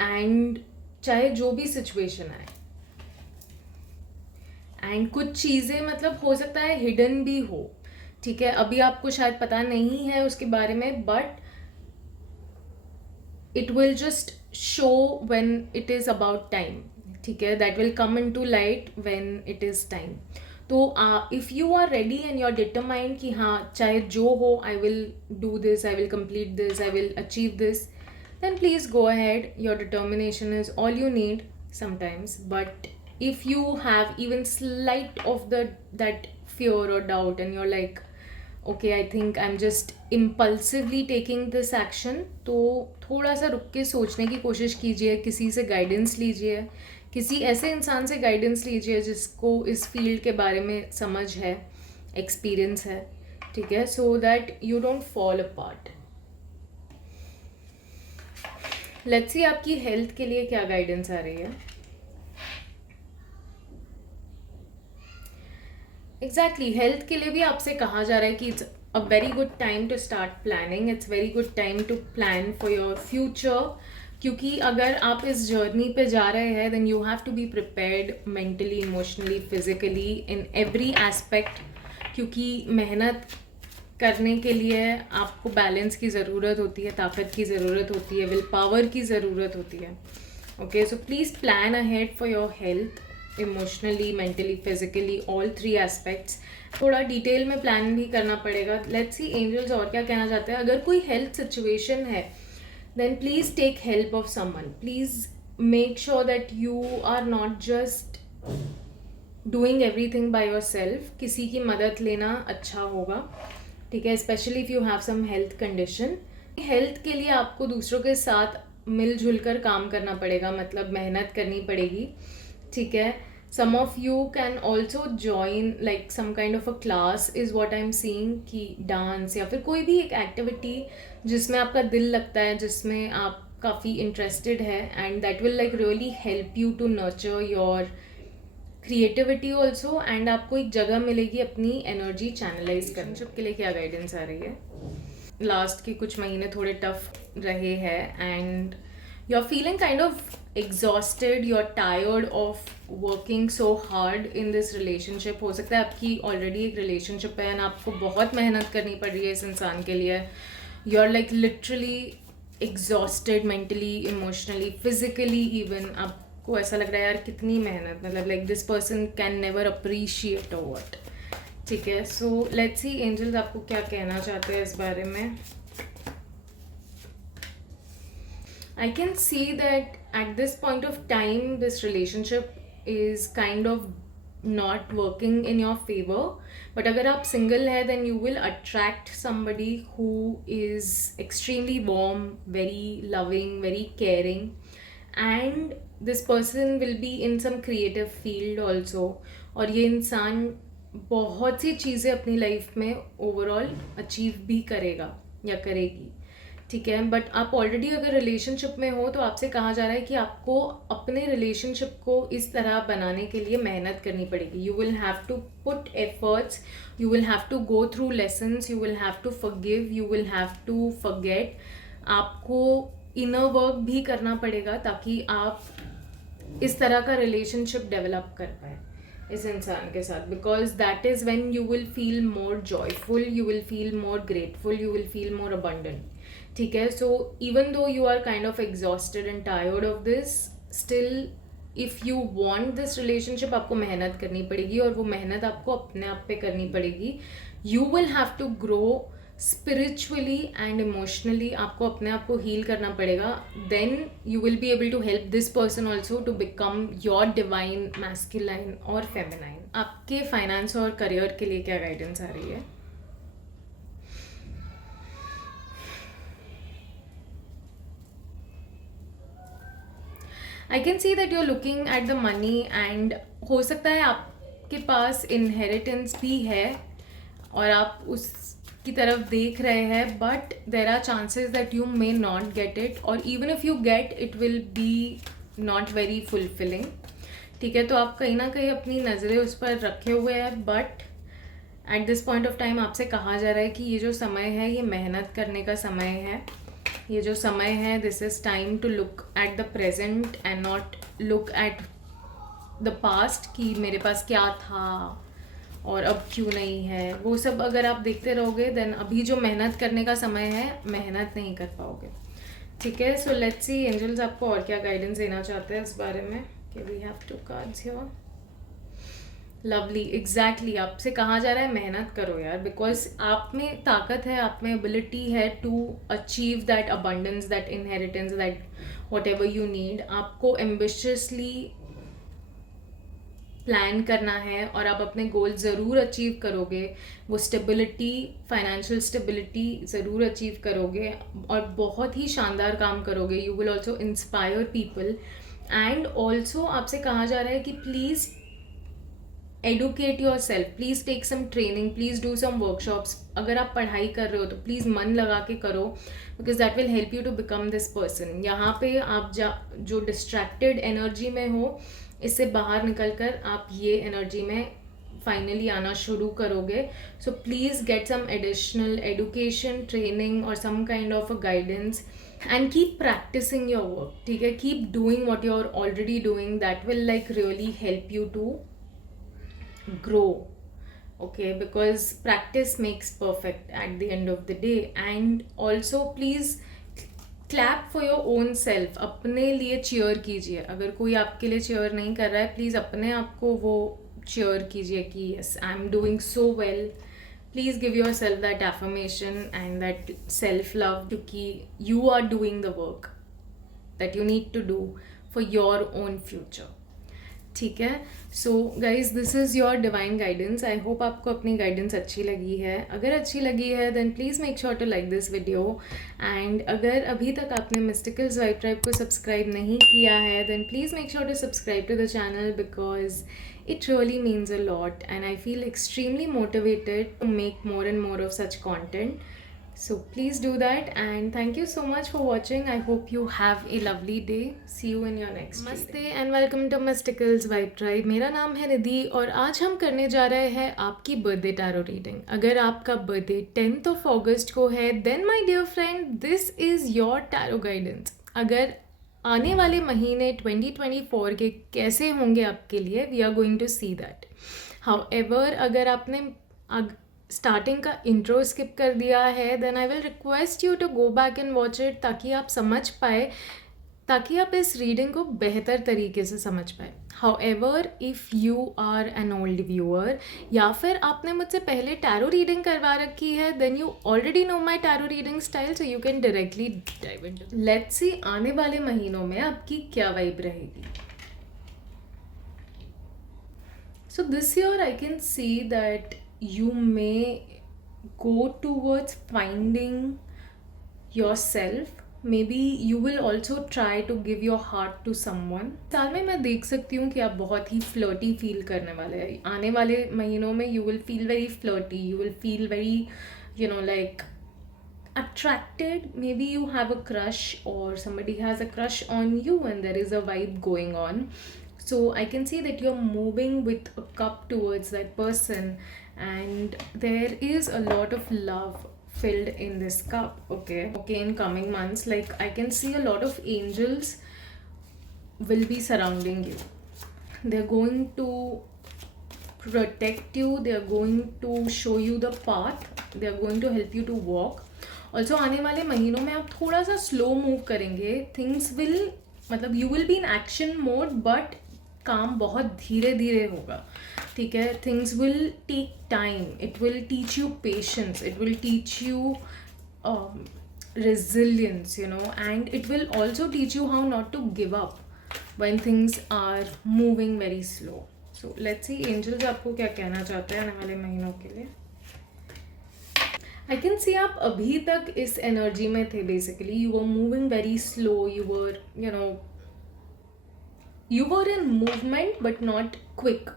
and चाहे जो भी सिचुएशन आए. एंड कुछ चीज़ें मतलब हो सकता है हिडन भी हो. ठीक है, अभी आपको शायद पता नहीं है उसके बारे में but it will just show when it is about time. ठीक है, that will come into light when it is time. तो if you are ready and you are determined कि हाँ चाहे जो हो I will do this, I will complete this, I will achieve this, then please go ahead. Your determination is all you need sometimes. But if you have even slight of that fear or doubt and you're like okay I think I'm just impulsively taking this action, तो थोड़ा सा रुक के सोचने की कोशिश कीजिए, किसी से गाइडेंस लीजिए, किसी ऐसे इंसान से गाइडेंस लीजिए जिसको इस फील्ड के बारे में समझ है, एक्सपीरियंस है. ठीक है, so that you don't fall apart. Let's see आपकी हेल्थ के लिए क्या गाइडेंस आ रही है. एग्जैक्टली हेल्थ के लिए भी आपसे कहा जा रहा है कि it's a very good time to start planning. It's very good time to plan for your future. क्योंकि अगर आप इस जर्नी पे जा रहे हैं then you have to be prepared mentally, emotionally, physically in every aspect. क्योंकि मेहनत करने के लिए आपको बैलेंस की ज़रूरत होती है, ताकत की ज़रूरत होती है, विल पावर की ज़रूरत होती है. Okay, so please plan ahead for your health, emotionally, mentally, physically, all 3 aspects. थोड़ा डिटेल में प्लान भी करना पड़ेगा. लेट्स सी एंजल्स और क्या कहना चाहते हैं. अगर कोई हेल्थ सिचुएशन है then please take help of someone. Please make sure that you are not just doing everything by yourself. किसी की मदद लेना अच्छा होगा, ठीक है, specially if you have some health condition. Health के लिए आपको दूसरों के साथ मिलजुल कर काम करना पड़ेगा, मतलब मेहनत करनी पड़ेगी, ठीक है. Some of you can also join like some kind of a class is what I am seeing, कि डांस या फिर कोई भी एक एक्टिविटी जिसमें आपका दिल लगता है, जिसमें आप काफ़ी इंटरेस्टेड है, and that will like really help you to nurture your creativity also. And आपको एक जगह मिलेगी अपनी एनर्जी चैनलाइज करने. सबके लिए क्या गाइडेंस आ रही है? लास्ट के कुछ महीने थोड़े टफ रहे हैं and you are feeling kind of exhausted, you are tired of working so hard in this relationship. हो सकता है आपकी ऑलरेडी एक रिलेशनशिप है एंड आपको बहुत मेहनत करनी पड़ रही है इस इंसान के लिए. You are like literally exhausted mentally, emotionally, physically even. आपको ऐसा लग रहा है यार कितनी मेहनत, मतलब like this person can never appreciate और व्हाट. ठीक है, सो लेट्स सी एंजल्स आपको क्या कहना चाहते हैं इस बारे में. I can see that at this point of time this relationship is kind of not working in your favor. But अगर आप single है then you will attract somebody who is extremely warm, very loving, very caring, and this person will be in some creative field also. और ये इंसान बहुत सी चीज़ें अपनी life में ओवरऑल अचीव भी करेगा या करेगी, ठीक है. बट आप ऑलरेडी अगर रिलेशनशिप में हो तो आपसे कहा जा रहा है कि आपको अपने रिलेशनशिप को इस तरह बनाने के लिए मेहनत करनी पड़ेगी. You will have to put efforts, you will have to go through lessons, you will have to forgive, you will have to forget. आपको इनर वर्क भी करना पड़ेगा ताकि आप इस तरह का रिलेशनशिप डेवलप कर पाए इस इंसान के साथ. Because that is when you will feel more joyful, you will feel more grateful, you will feel more abundant, ठीक है. So even though you are kind of exhausted and tired of this, still if you want this relationship आपको मेहनत करनी पड़ेगी और वो मेहनत आपको अपने आप पे करनी पड़ेगी. You will have to grow spiritually and emotionally. आपको अपने आप को हील करना पड़ेगा. Then you will be able to help this person also to become your divine masculine और फेमिनाइन. आपके फाइनेंस और करियर के लिए क्या गाइडेंस आ रही है? I can see that you are looking at the money and हो सकता है आपके पास इनहेरिटेंस भी है और आप उसकी तरफ देख रहे हैं, but there are chances that you may not get it, और even if you get it will be not very fulfilling, ठीक है. तो आप कहीं ना कहीं अपनी नज़रें उस पर रखे हुए हैं, but at this point of time आपसे कहा जा रहा है कि ये जो समय है ये मेहनत करने का समय है. ये जो समय है this is time to look at the present and not look at the past कि मेरे पास क्या था और अब क्यों नहीं है. वो सब अगर आप देखते रहोगे देन अभी जो मेहनत करने का समय है मेहनत नहीं कर पाओगे, ठीक है. सो लेट्स सी एंजल्स आपको और क्या गाइडेंस देना चाहते हैं इस बारे में. कि we have 2 cards here. Lovely, exactly आपसे कहा जा रहा है मेहनत करो यार, बिकॉज आप में ताकत है, आप में एबिलिटी है to achieve that abundance, that inheritance, that whatever you need. आपको एम्बिशियसली प्लान करना है और आप अपने गोल ज़रूर अचीव करोगे. वो स्टेबिलिटी, फाइनेंशियल स्टेबिलिटी ज़रूर अचीव करोगे और बहुत ही शानदार काम करोगे. You will also inspire people and also आपसे कहा जा रहा है कि please educate yourself, please take some training, please do some workshops. अगर आप पढ़ाई कर रहे हो तो प्लीज़ मन लगा के करो, because that will help you to become this person. यहाँ पे आप जो डिस्ट्रैक्टेड एनर्जी में हो इससे बाहर निकल कर आप ये एनर्जी में फाइनली आना शुरू करोगे. So please get some additional education, training और some kind of a guidance and keep practicing your work. ठीक है, keep doing what you're already doing. That will like really help you to grow. Okay, because practice makes perfect at the end of the day. And also please clap for your own self. अपने लिए cheer कीजिए. अगर कोई आपके लिए cheer नहीं कर रहा है, please अपने आप को वो cheer कीजिए कि yes, I'm doing so well. Please give yourself that affirmation and that self-love कि you are doing the work that you need to do for your own future. ठीक है. So guys, this is your divine guidance. I hope आपको अपनी guidance अच्छी लगी है. अगर अच्छी लगी है then please make sure to like this video. And अगर अभी तक आपने मिस्टिकल्स वाइब ट्राइब को सब्सक्राइब नहीं किया है then please make sure to subscribe to the channel because it really means a lot and I feel extremely motivated to make more and more of such content. So please do that and thank you so much for watching. I hope you have a lovely day. See you in your next video. Namaste and welcome to Mysticals Vibe Tribe. मेरा नाम है निधि और आज हम करने जा रहे हैं आपकी बर्थडे टैरो रीडिंग. अगर आपका बर्थडे 10th of August को है then my dear friend this is your tarot guidance. अगर आने वाले महीने 2024 के कैसे होंगे आपके लिए we are going to see that. However अगर आपने स्टार्टिंग का इंट्रो स्किप कर दिया है then I will request you to go back and watch it ताकि आप समझ पाए, ताकि आप इस रीडिंग को बेहतर तरीके से समझ पाए. However if you are an old viewer या फिर आपने मुझसे पहले टैरो रीडिंग करवा रखी है then you already know my tarot reading style so you can directly dive into. Let's see आने वाले महीनों में आपकी क्या वाइब रहेगी. So this year I can see that you may go towards finding yourself. Maybe you will also try to give your heart to someone. साल में मैं देख सकती हूँ कि आप बहुत ही flirty feel करने वाले हैं. आने वाले महीनों में you will feel very flirty. You will feel very, you know, like attracted. Maybe you have a crush or somebody has a crush on you and there is a vibe going on. So I can see that you're moving with a cup towards that person and there is a lot of love filled in this cup. Okay, in coming months like I can see a lot of angels will be surrounding you. They're going to protect you, they're going to show you the path, they're going to help you to walk. Also आने वाले महीनों में आप थोड़ा सा slow move करेंगे. Things will मतलब you will be in action mode but काम बहुत धीरे धीरे होगा. ठीक है, things will take time. It will teach you patience, it will teach you resilience, you know, and it will also teach you how not to give up when things are moving very slow. So let's see angels आपको क्या कहना चाहते हैं आने वाले महीनों के लिए. I can see आप अभी तक इस एनर्जी में थे. Basically you were moving very slow, you were, you know, you were in movement but not quick.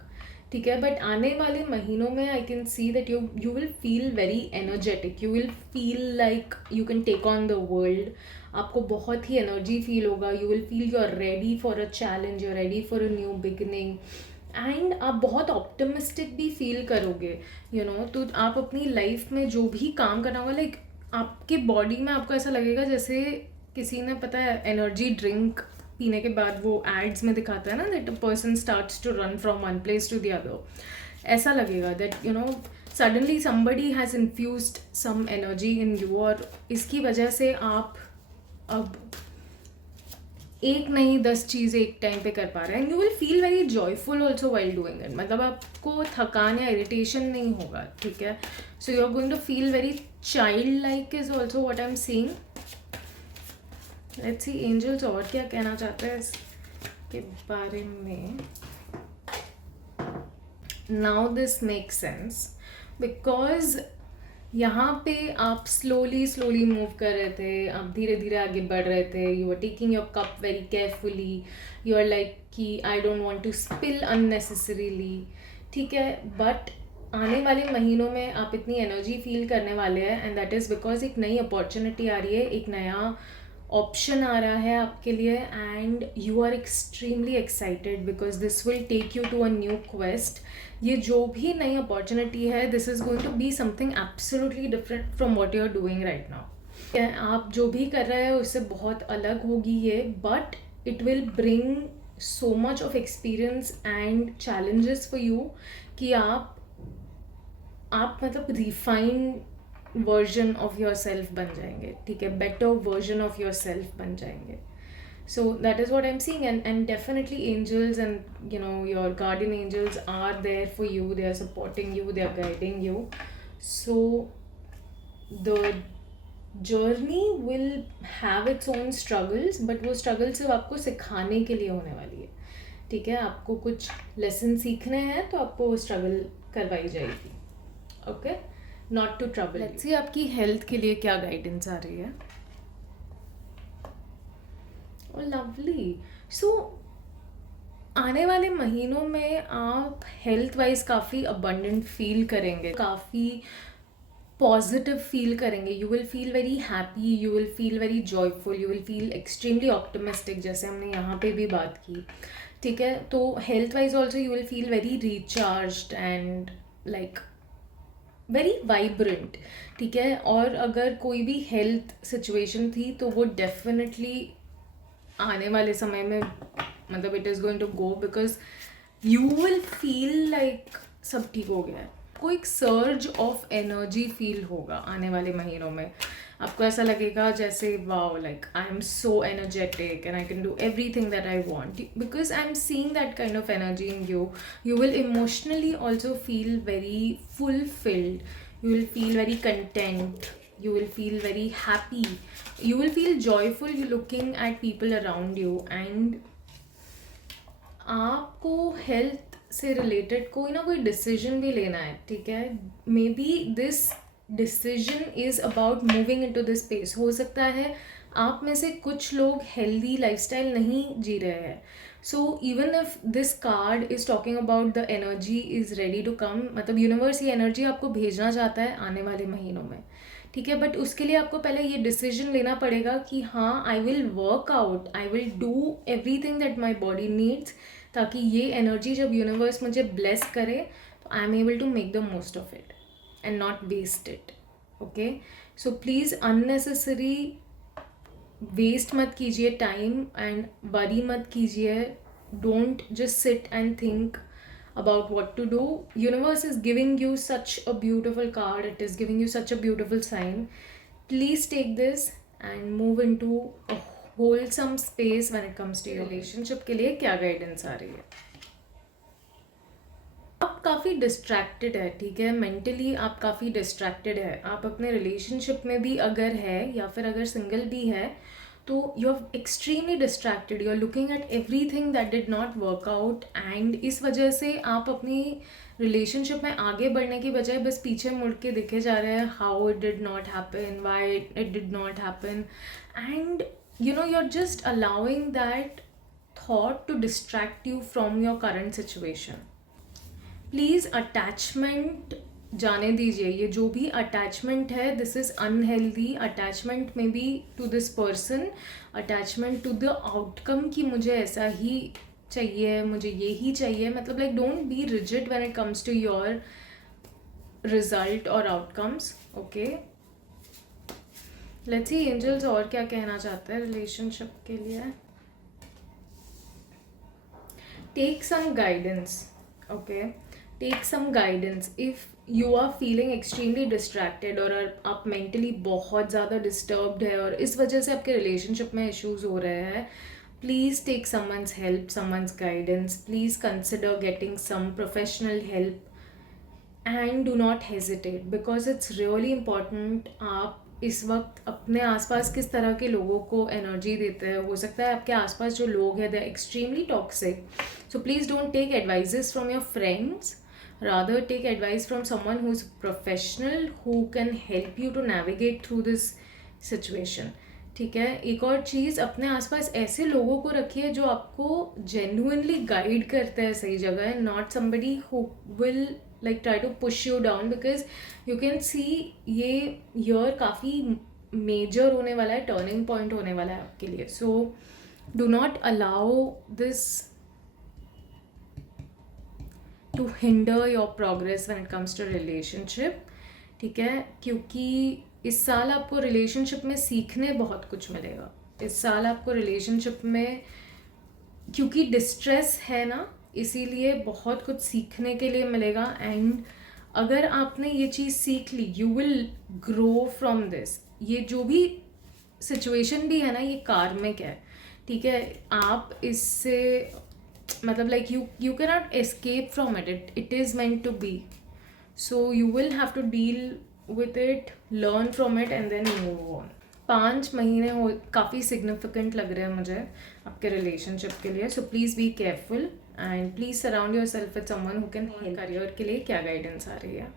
ठीक है, बट आने वाले महीनों में I can see that you will feel very energetic. You will feel like you can take on the world. आपको बहुत ही energy feel होगा. You will feel you are ready for a challenge, you are ready for a new beginning and आप बहुत optimistic भी feel करोगे. You know, तो आप अपनी लाइफ में जो भी काम करना होगा लाइक आपके बॉडी में आपको ऐसा लगेगा जैसे किसी ने पता है एनर्जी ड्रिंक पीने के बाद वो एड्स में दिखाता है ना that a person starts to run from one place to the other. ऐसा लगेगा that you know suddenly somebody has infused some energy in you और इसकी वजह से आप अब एक नहीं 10 चीज़ें एक टाइम पे कर पा रहे हैं. And you will feel very joyful also while doing it. मतलब आपको थकान या इरिटेशन नहीं होगा. ठीक है, so you are going to feel very childlike is also what I am seeing. Let's see angels और क्या कहना चाहते हैं इसके बारे में. Now this make sense because यहाँ पे आप स्लोली मूव कर रहे थे. आप धीरे धीरे आगे बढ़ रहे थे. You are taking your cup very carefully. You are like कि I don't want to spill unnecessarily. ठीक है, बट आने वाले महीनों में आप इतनी एनर्जी फील करने वाले हैं एंड दैट इज़ बिकॉज एक नई अपॉर्चुनिटी आ रही है. एक नया ऑप्शन आ रहा है आपके लिए and you are extremely excited because this will take you to a new quest. ये जो भी नई अपॉर्चुनिटी है, this is going to be something absolutely different from what you are doing right now. आप जो भी कर रहे हो उससे बहुत अलग होगी ये, but it will bring so much of experience and challenges for you कि आप मतलब refined version of your self बन जाएंगे. ठीक है, better version of your self बन जाएंगे. So that is what I'm seeing, and definitely angels and your guardian angels are there for you. They are supporting you, they are guiding you. So the journey will have its own struggles, but वो struggles सिर्फ आपको सिखाने के लिए होने वाली है. ठीक है, आपको कुछ लेसन सीखने हैं तो आपको वो स्ट्रगल करवाई जाएगी. Okay, not to trouble. Let's see आपकी हेल्थ के लिए क्या गाइडेंस आ रही है. लवली. सो आने वाले महीनों में आप हेल्थ वाइज काफ़ी अबंडेंट फील करेंगे, काफ़ी पॉजिटिव फील करेंगे. You will feel very happy, you will feel very joyful, you will feel extremely optimistic, जैसे हमने यहाँ पे भी बात की. ठीक है, तो health wise also you will feel very recharged and like very vibrant. ठीक है, और अगर कोई भी हेल्थ सिचुएशन थी तो वो डेफिनेटली आने वाले समय में मतलब it is going to go, because you will feel like सब ठीक हो गया है. कोई एक सर्ज ऑफ एनर्जी फील होगा आने वाले महीनों में. आपको ऐसा लगेगा जैसे wow, like I am so energetic and I can do everything that I want, because I am seeing that kind of energy in you. You will emotionally also feel very fulfilled, you will feel very content, you will feel very happy, you will feel joyful looking at people around you. and आपको health से related कोई ना कोई decision भी लेना है. ठीक है, may be this decision is about moving into this space. हो सकता है आप में से कुछ लोग हेल्दी लाइफस्टाइल नहीं जी रहे हैं. So even if this card is talking about the energy is ready to come, मतलब यूनिवर्स ये एनर्जी आपको भेजना चाहता है आने वाले महीनों में. ठीक है, बट उसके लिए आपको पहले ये डिसीजन लेना पड़ेगा कि हाँ, I will work out, I will do everything that my body needs, ताकि ये एनर्जी जब यूनिवर्स मुझे ब्लेस करे तो I am able to make the most of it and not waste it. Okay, so please unnecessary waste मत कीजिए time and worry मत कीजिए. Don't just sit and think about what to do. Universe is giving you such a beautiful card, it is giving you such a beautiful sign. Please take this and move into a wholesome space when it comes to your relationship. के लिए क्या guidance आ रही है. आप काफ़ी distracted है. ठीक है, मेंटली आप काफ़ी डिस्ट्रैक्टेड है. आप अपने रिलेशनशिप में भी अगर है या फिर अगर सिंगल भी है तो you are extremely distracted, you are looking at everything that did not work out. And इस वजह से आप अपनी रिलेशनशिप में आगे बढ़ने की बजाय बस पीछे मुड़ के देखे जा रहे हैं. How it did not happen, why it did not happen, and you are just allowing that thought to distract you from your current situation. Please attachment जाने दीजिए. ये जो भी अटैचमेंट है, दिस इज़ अनहेल्दी. अटैचमेंट में be to this person, attachment to the outcome कि मुझे ऐसा ही चाहिए, मुझे ये ही चाहिए. मतलब like don't be rigid when it comes to your result और outcomes. Okay, let's see angels और क्या कहना चाहते हैं रिलेशनशिप के लिए. Take some guidance. Okay, take some guidance. If you are feeling extremely distracted और आप मेंटली बहुत ज़्यादा डिस्टर्ब्ड है और इस वजह से आपके रिलेशनशिप में इश्यूज हो रहे हैं, please take someone's help, someone's guidance. Please consider getting some professional help and do not hesitate, because it's really important. आप इस वक्त अपने आसपास किस तरह के लोगों को एनर्जी देते हैं. हो सकता है आपके आसपास जो लोग हैं they are extremely toxic. So please don't take advices from your friends, rather take advice from someone who's professional who can help you to navigate through this situation. ठीक है, एक और चीज़, अपने आसपास ऐसे लोगों को रखिए जो आपको genuinely गाइड करते हैं सही जगह, not somebody who will like try to push you down, because you can see ये year काफ़ी मेजर होने वाला है, टर्निंग पॉइंट होने वाला है आपके लिए. So do not allow this to hinder your progress when it comes to relationship. ठीक है, क्योंकि इस साल आपको रिलेशनशिप में सीखने बहुत कुछ मिलेगा. इस साल आपको रिलेशनशिप में, क्योंकि डिस्ट्रेस है ना, इसीलिए बहुत कुछ सीखने के लिए मिलेगा. एंड अगर आपने ये चीज़ सीख ली, you will grow from this. ये जो भी सिचुएशन भी है ना, ये कार्मिक है. ठीक है, आप इससे मतलब like you can not escape from it. It is meant to be. So you will have to deal with it, learn from it and then move on. 5 महीने हो काफ़ी सिग्निफिकेंट लग रहे हैं मुझे आपके रिलेशनशिप के लिए. So please be careful and please surround yourself with someone who can help. Career के लिए क्या गाइडेंस आ रही है?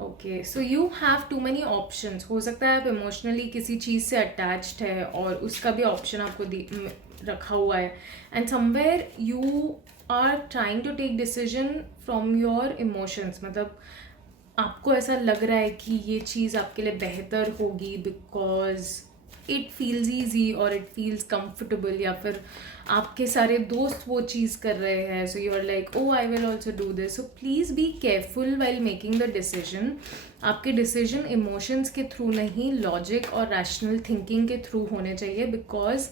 Okay, so you have too many options. हो सकता है आप इमोशनली किसी चीज़ से अटैच्ड है और उसका भी ऑप्शन आपको रखा हुआ है. And somewhere you are trying to take decision from your emotions. मतलब आपको ऐसा लग रहा है कि ये चीज़ आपके लिए बेहतर होगी बिकॉज इट फील्स ईजी और इट फील्स कंफर्टेबल, या फिर आपके सारे दोस्त वो चीज़ कर रहे हैं. So you are like, oh I will also do this. So please be careful while making the decision. आपके डिसीजन इमोशंस के थ्रू नहीं, लॉजिक और रैशनल थिंकिंग के थ्रू होने चाहिए. Because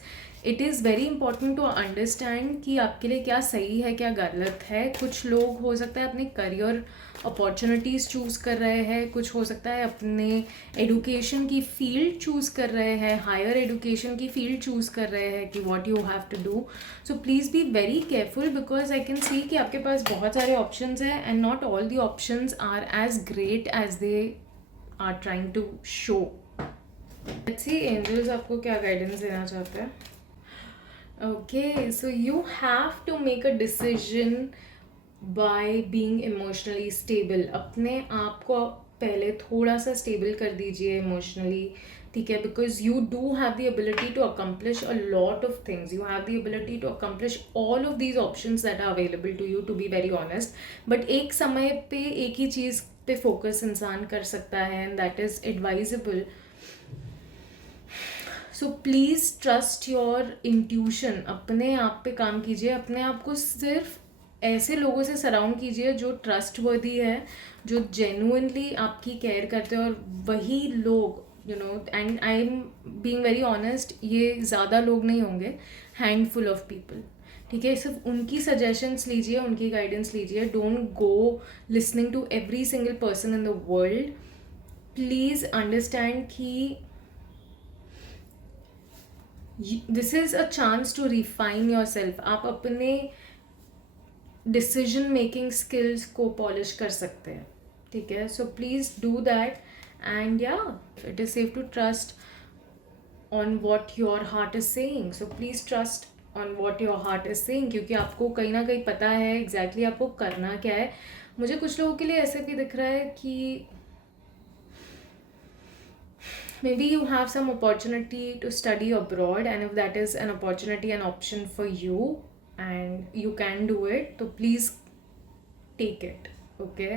it is very important to understand कि आपके लिए क्या सही है, क्या गलत है. कुछ लोग हो सकता है अपने करियर अपॉर्चुनिटीज़ चूज़ कर रहे हैं, कुछ हो सकता है अपने एडुकेशन की फील्ड चूज़ कर रहे हैं, हायर एडुकेशन की फील्ड चूज़ कर रहे हैं कि what you have to do. So please be very careful because I can see कि आपके पास बहुत सारे ऑप्शंस हैं and not all the options are as great as they are trying to show. Let's see angels आपको क्या guidance देना चाहते हैं. Okay, so you have to make a decision by being emotionally stable. अपने आप को पहले थोड़ा सा स्टेबल कर दीजिए इमोशनली. ठीक है, because you do have the ability to accomplish a lot of things. You have the ability to accomplish all of these options that are available to you, to be very honest. But एक समय पे एक ही चीज़ पे focus इंसान कर सकता है and that is advisable. So please trust your intuition. अपने आप पे काम कीजिए. अपने आप को सिर्फ ऐसे लोगों से सराउंड कीजिए जो ट्रस्ट वर्दी है, जो जेन्युइनली आपकी केयर करते हैं. और वही लोग, you know, and I am being very honest, ये ज़्यादा लोग नहीं होंगे, हैंडफुल ऑफ पीपल. ठीक है, सिर्फ उनकी सजेशंस लीजिए, उनकी गाइडेंस लीजिए. Don't go listening to every single person in the world. Please understand कि this is a chance to refine your self. आप अपने डिसीजन मेकिंग स्किल्स को पॉलिश कर सकते हैं. ठीक है, so please do that. And या it is safe to trust on what your heart is saying. So please trust on what your heart is saying, क्योंकि आपको कहीं ना कहीं पता है एग्जैक्टली आपको करना क्या है. मुझे कुछ लोगों के लिए ऐसे भी दिख रहा है कि maybe you have some opportunity to study abroad, and if that is an opportunity, an option for you and you can do it, so please take it. Okay,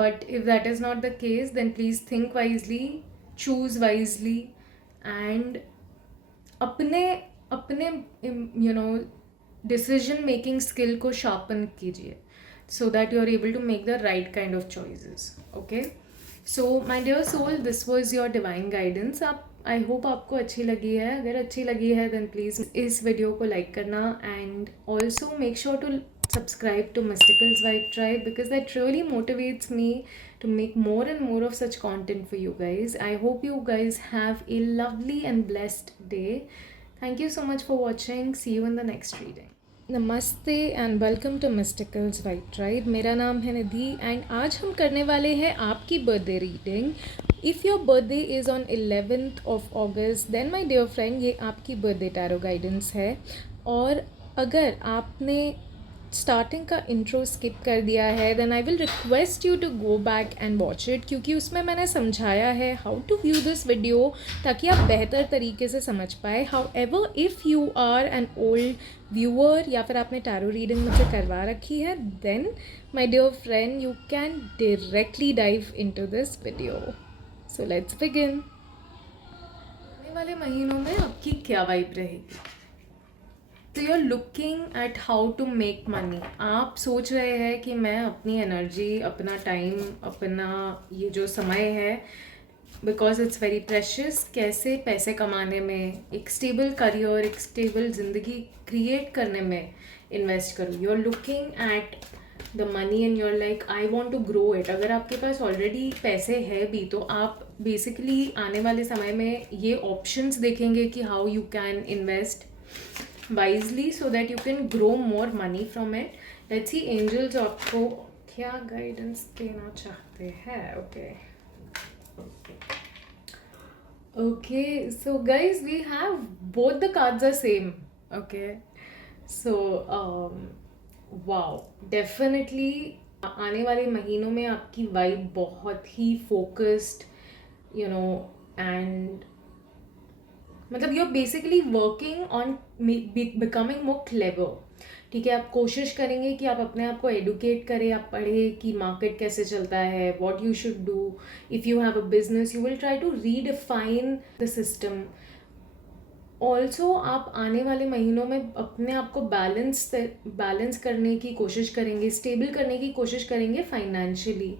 but if that is not the case, then please think wisely, choose wisely, and अपने अपने you know decision making skill को sharpen कीजिए so that you are able to make the right kind of choices. Okay, so my dear soul, this was your divine guidance. आप, I hope आपको अच्छी लगी है. अगर अच्छी लगी है देन प्लीज़ इस वीडियो को लाइक करना and also make sure to subscribe to मिस्टिकल्स vibe Tribe because that really motivates me to make more and more of such content for you guys. I hope you guys have a lovely and blessed day. Thank you so much for watching. See you in the next reading. नमस्ते and welcome to मिस्टिकल्स vibe tribe. मेरा नाम है निधि and आज हम करने वाले हैं आपकी birthday reading. If your birthday is on 11th of August then my dear friend, ये आपकी बर्थडे टैरो गाइडेंस है. और अगर आपने स्टार्टिंग का इंट्रो स्किप कर दिया है then I will request you to go back and watch it, क्योंकि उसमें मैंने समझाया है how to view this video ताकि आप बेहतर तरीके से समझ पाए. However if you are an old viewer या फिर आपने टैरो रीडिंग मुझसे करवा रखी है then my dear friend you can directly dive into this video. So let's begin. आने वाले महीनों में आपकी क्या वाइब रहेगी? तो you are looking at how to make money. आप सोच रहे हैं कि मैं अपनी एनर्जी, अपना टाइम, अपना ये जो समय है, बिकॉज इट्स वेरी प्रेशियस, कैसे पैसे कमाने में, एक स्टेबल करियर, एक स्टेबल ज़िंदगी क्रिएट करने में इन्वेस्ट करूँ। You are looking at the money and you're like I want to grow it. अगर आपके पास ऑलरेडी पैसे है भी तो आप बेसिकली आने वाले समय में ये ऑप्शंस देखेंगे कि how you can invest wisely so that you can grow more money from it. Let's see angels आपको क्या गाइडेंस देना चाहते हैं। Okay, so guys, we have both the cards are same. Okay, so wow, definitely आने वाले महीनों में आपकी वाइब बहुत ही फोकस्ड, यू नो, एंड मतलब you are basically working on becoming more clever. ठीक है, आप कोशिश करेंगे कि आप अपने आप को एडुकेट करें, आप पढ़ें कि मार्केट कैसे चलता है, what you should do. If you have a business you will try to redefine the system. Also आप आने वाले महीनों में अपने आप को बैलेंस करने की कोशिश करेंगे, स्टेबल करने की कोशिश करेंगे फाइनेंशियली,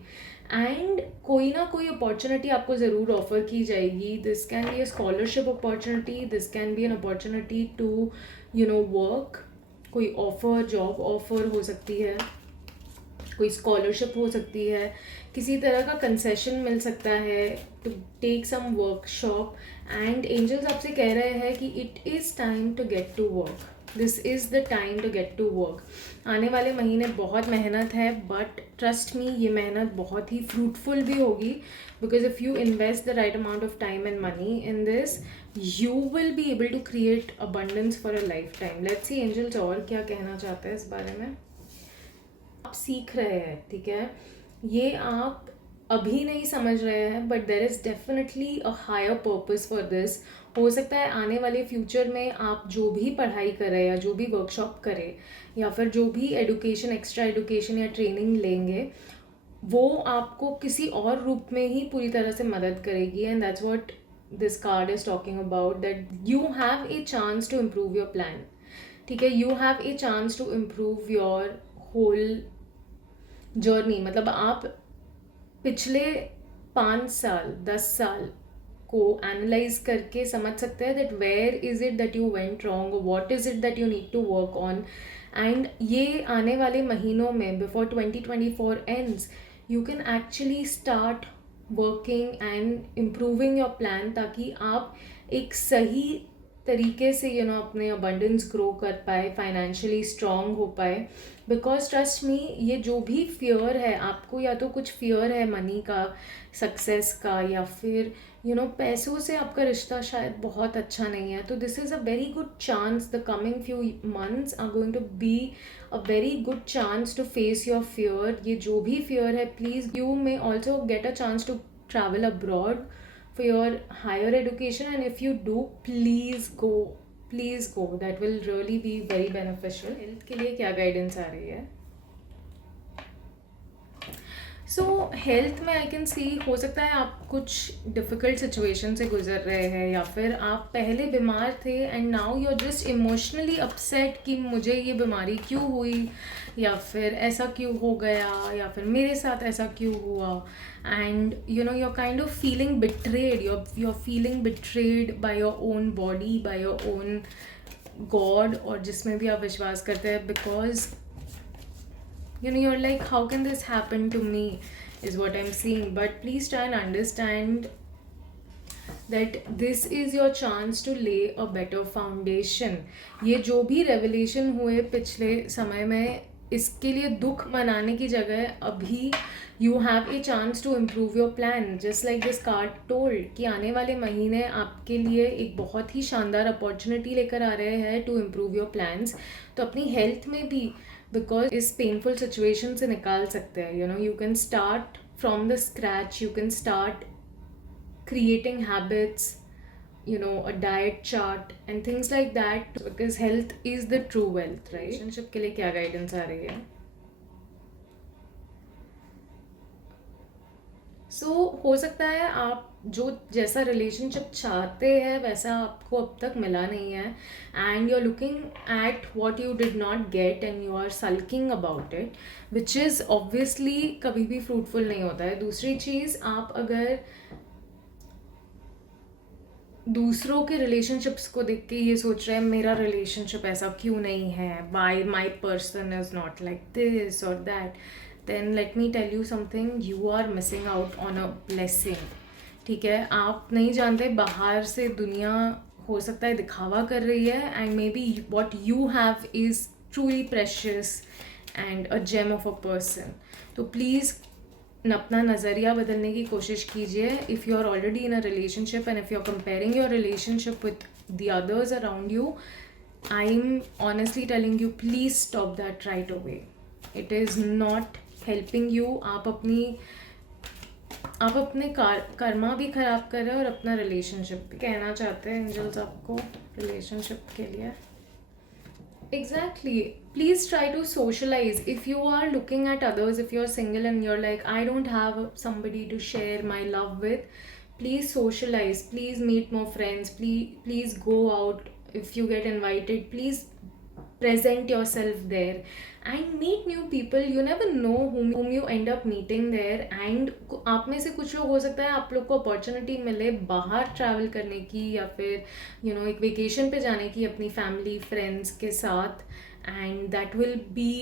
एंड कोई ना कोई अपॉर्चुनिटी आपको ज़रूर ऑफर की जाएगी। This can be a scholarship opportunity, this can be an opportunity to work. कोई ऑफर, जॉब ऑफर हो सकती है, कोई स्कॉलरशिप हो सकती है, किसी तरह का कंसेशन मिल सकता है to take some workshop. And angels आपसे कह रहे हैं कि it is time to get to work, this is the time to get to work. आने वाले महीने बहुत मेहनत है, बट ट्रस्ट मी ये मेहनत बहुत ही फ्रूटफुल भी होगी, because if you invest the right amount of time and money in this you will be able to create abundance for a life time. Let's see angels और क्या कहना चाहते हैं इस बारे में। आप सीख रहे हैं, ठीक है, ये आप अभी नहीं समझ रहे हैं, but there is definitely a higher purpose for this. हो सकता है आने वाले फ्यूचर में आप जो भी पढ़ाई करें या जो भी वर्कशॉप करें या फिर जो भी एडुकेशन, एक्स्ट्रा एडुकेशन या ट्रेनिंग लेंगे, वो आपको किसी और रूप में ही पूरी तरह से मदद करेगी। And that's what this card is talking about, that you have a chance to improve your plan. ठीक है, you have a chance to improve your whole journey. मतलब आप पिछले 5 साल 10 साल को एनालाइज करके समझ सकते हैं that where is it that you went wrong, what is it that you need to work on. And ये आने वाले महीनों में before 2024 ends you can actually start working and improving your plan, ताकि आप एक सही तरीके से अपने अबंडेंस ग्रो कर पाए, फाइनेंशियली स्ट्रांग हो पाए। बिकॉज ट्रस्ट मी, ये जो भी फियर है आपको, या तो कुछ फियर है मनी का, सक्सेस का, या फिर पैसों से आपका रिश्ता शायद बहुत अच्छा नहीं है, तो this is a very good chance. The coming few months are going to be a very good chance to face your fear. ये जो भी फियर है, please you may also get a chance to travel abroad for your higher education, and if you do, please go, that will really be very beneficial। Health के लिए क्या guidance आ रही है? सो हेल्थ में आई कैन सी, हो सकता है आप कुछ डिफ़िकल्ट सिचुएशन से गुजर रहे हैं, या फिर आप पहले बीमार थे and now you are just emotionally upset कि मुझे ये बीमारी क्यों हुई, या फिर ऐसा क्यों हो गया, या फिर मेरे साथ ऐसा क्यों हुआ। And you are kind of feeling betrayed, you are feeling betrayed by your own body, by your own god, और जिसमें भी आप विश्वास करते हैं, because you're like, how can this happen to me, is what I'm seeing। But please try and understand that this is your chance to lay a better foundation। ये जो भी रेवलेशन हुए पिछले समय में, इसके लिए दुख मनाने की जगह अभी you have a chance to improve your plan. Just like this card told कि आने वाले महीने आपके लिए एक बहुत ही शानदार अपॉर्चुनिटी लेकर आ रहे हैं टू इम्प्रूव योर प्लान्स। तो अपनी हेल्थ में भी, बिकॉज इस पेनफुल सिचुएशन से निकाल सकते हैं, you can start from the scratch, you can start creating habits, a diet chart and things like that, because health is the true wealth, right? Relationship के लिए क्या guidance आ रही है? सो हो सकता है आप जो जैसा रिलेशनशिप चाहते हैं वैसा आपको अब तक मिला नहीं है, and you are looking at what you did not get and you are sulking about it, which is obviously कभी भी फ्रूटफुल नहीं होता है. दूसरी चीज़, आप अगर दूसरों के रिलेशनशिप्स को देख के ये सोच रहे हैं मेरा रिलेशनशिप ऐसा क्यों नहीं है, why my person is not like this और that, then let me tell you something, you are missing out on a blessing. ठीक है, आप नहीं जानते बाहर से दुनिया हो सकता है दिखावा कर रही है, and maybe what you have is truly precious and a gem of a person. तो प्लीज़ अपना नज़रिया बदलने की कोशिश कीजिए. If you are already in a relationship and if you are comparing your relationship with the others around you, I am honestly telling you, please stop that right away. It is not helping you. आप अपने कर्मा भी ख़राब कर रहे हो और अपना relationship भी. कहना चाहते हैं एंजल्स आपको रिलेशनशिप के लिए? Exactly. Please try to socialize. If you are looking at others, if you're single and you're like, I don't have somebody to share my love with, please socialize. Please meet more friends. Please go out. If you get invited, please present yourself there and meet new people. You never know whom you end up meeting there. And आप में से कुछ लोग हो सकता है आप लोग को अपॉर्चुनिटी मिले बाहर ट्रैवल करने की या फिर एक वेकेशन पे जाने की अपनी फैमिली फ्रेंड्स के साथ, and that will be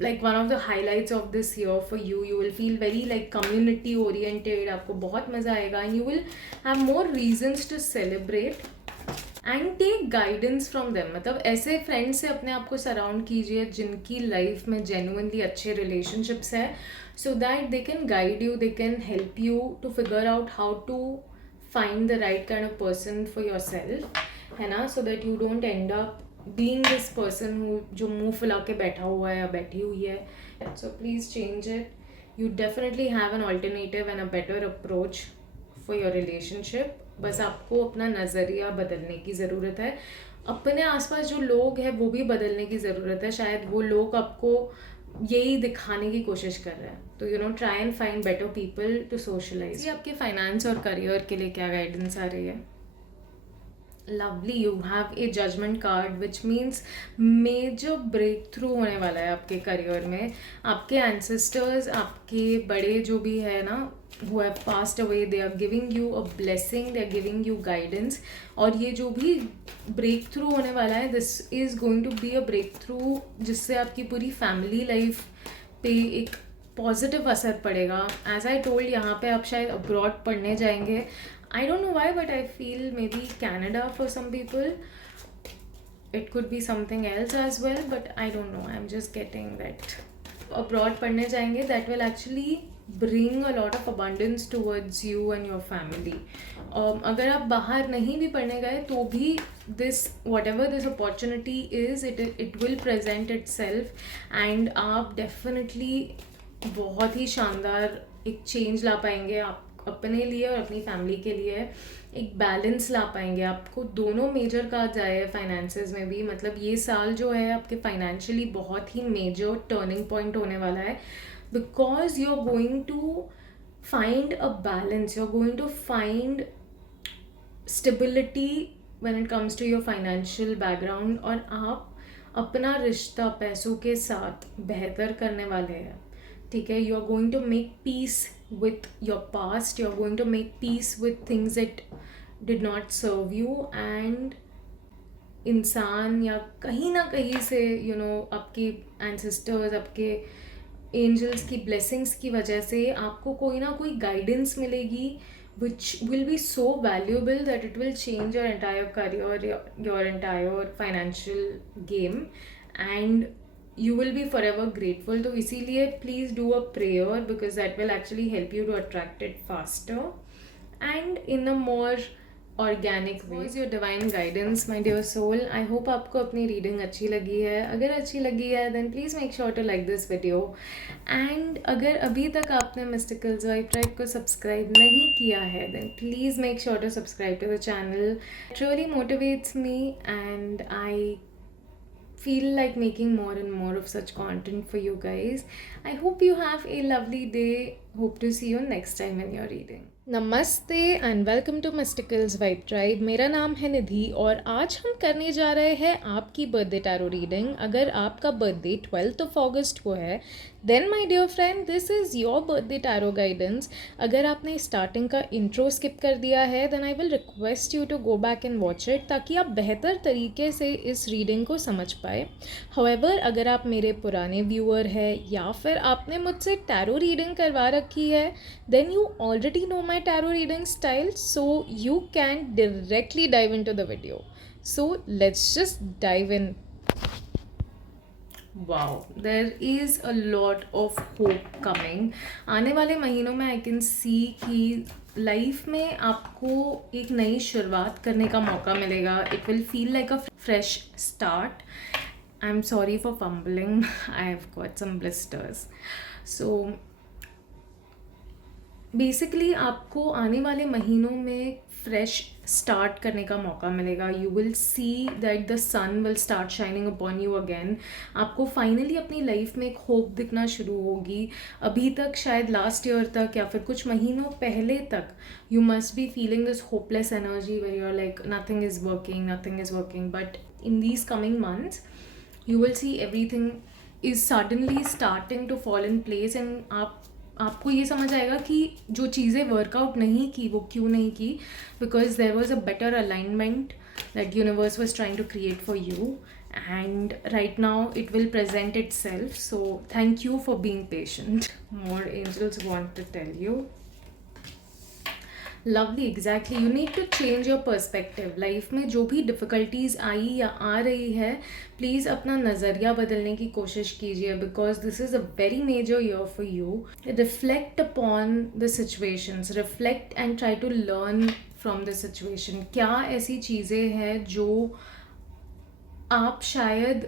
like one of the highlights of this year for you. You will feel very like community oriented. आपको बहुत मज़ा आएगा and you will have more reasons to celebrate and take guidance from them. मतलब ऐसे friends से अपने आप को सराउंड कीजिए जिनकी लाइफ में जेन्युइनली अच्छे रिलेशनशिप्स है, so that they can guide you, they can help you to figure out how to find the right kind of person for yourself, है ना. So that you don't end up being this person who जो मुंह फुला के बैठा हुआ है या बैठी हुई है. So please change it. You definitely have an alternative and a better approach for your relationship. बस आपको अपना नज़रिया बदलने की ज़रूरत है. अपने आसपास जो लोग हैं वो भी बदलने की ज़रूरत है. शायद वो लोग आपको यही दिखाने की कोशिश कर रहे हैं. तो try and find better people to socialize. ये आपके फाइनेंस और करियर के लिए क्या गाइडेंस आ रही है? Lovely, you have a judgement card which means major breakthrough होने वाला है आपके करियर में. आपके एंसेस्टर्स, आपके बड़े जो भी है ना, who have passed away, they are giving you a blessing, they are giving you guidance. और ये जो भी ब्रेक थ्रू होने वाला है, this is going to be a breakthrough जिससे आपकी पूरी फैमिली लाइफ पे एक पॉजिटिव असर पड़ेगा. एज आई टोल्ड, यहाँ पे आप शायद अब्रॉड पढ़ने जाएंगे. I don't know why, but I feel maybe Canada for some people. It could be something else as well, but I don't know. I'm just getting that. Abroad पढ़ने जाएंगे, that will actually bring a lot of abundance towards you and your family. अगर आप बाहर नहीं भी पढ़ने गए तो भी whatever this opportunity is, it will present itself, and आप definitely बहुत ही शानदार एक change ला पाएंगे. आप अपने लिए और अपनी फैमिली के लिए एक बैलेंस ला पाएंगे. आपको दोनों मेजर कहा जाए फाइनेंसेस में भी. मतलब ये साल जो है आपके फाइनेंशियली बहुत ही मेजर टर्निंग पॉइंट होने वाला है, because you are going to find a balance, you are going to find stability when it comes to your financial background. और आप अपना रिश्ता पैसों के साथ बेहतर करने वाले हैं. ठीक है, you are going to make peace with your past, you're going to make peace with things that did not serve you, and इंसान या कहीं ना कहीं से आपके एंसेस्टर्स, आपके एंजल्स की ब्लेसिंग्स की वजह से आपको कोई ना कोई गाइडेंस मिलेगी which will be so valuable that it will change your entire career, your entire financial game, and you will be forever grateful. तो इसीलिए please do a prayer because that will actually help you to attract it faster and in a more organic way. What is your divine guidance, my dear soul? I hope आपको अपनी reading अच्छी लगी है. अगर अच्छी लगी है then please make sure to like this video, and अगर अभी तक आपने Mysticals Vibe Tribe को सब्सक्राइब नहीं किया है then please make sure to subscribe to the channel. It really motivates me and I feel like making more and more of such content for you guys. I hope you have a lovely day. Hope to see you next time when you're reading. नमस्ते and welcome to मिस्टिकल्स vibe tribe. मेरा नाम है निधि और आज हम करने जा रहे हैं आपकी बर्थडे टैरो रीडिंग। अगर आपका बर्थडे 12 अगस्त को है then my dear friend this is your birthday tarot guidance. अगर आपने स्टार्टिंग का इंट्रो स्किप कर दिया है then I will request you to go back and watch it ताकि आप बेहतर तरीके से इस रीडिंग को समझ पाए। हाउएवर अगर आप मेरे पुराने व्यूअर हैं या फिर आपने मुझसे टैरो रीडिंग करवा रखी है then you already know my tarot reading style, so you can directly dive into the video. So let's just dive in. Wow, there is a lot of hope coming. आने वाले महीनों में I can see कि life में आपको एक नई शुरुआत करने का मौका मिलेगा. It will feel like a fresh start. I'm sorry for fumbling. I have got some blisters. So basically आपको आने वाले महीनों में फ्रेश स्टार्ट करने का मौका मिलेगा. You will see that the sun will start shining upon you again. आपको फाइनली अपनी लाइफ में एक होप दिखना शुरू होगी. अभी तक शायद लास्ट ईयर तक या फिर कुछ महीनों पहले तक you must be feeling this hopeless energy where you are like nothing is working. But in these coming months you will see everything is suddenly starting to fall in place and आपको ये समझ आएगा कि जो चीज़ें workout नहीं की वो क्यों नहीं की, because there was a better alignment that universe was trying to create for you and right now it will present itself. So thank you for being patient. More angels want to tell you. Lovely, exactly. You need to change your perspective. Life में जो भी difficulties आई या आ रही है please अपना नज़रिया बदलने की कोशिश कीजिए, because this is a very major year for you. Reflect upon the situations, reflect and try to learn from the situation. क्या ऐसी चीज़ें हैं जो आप शायद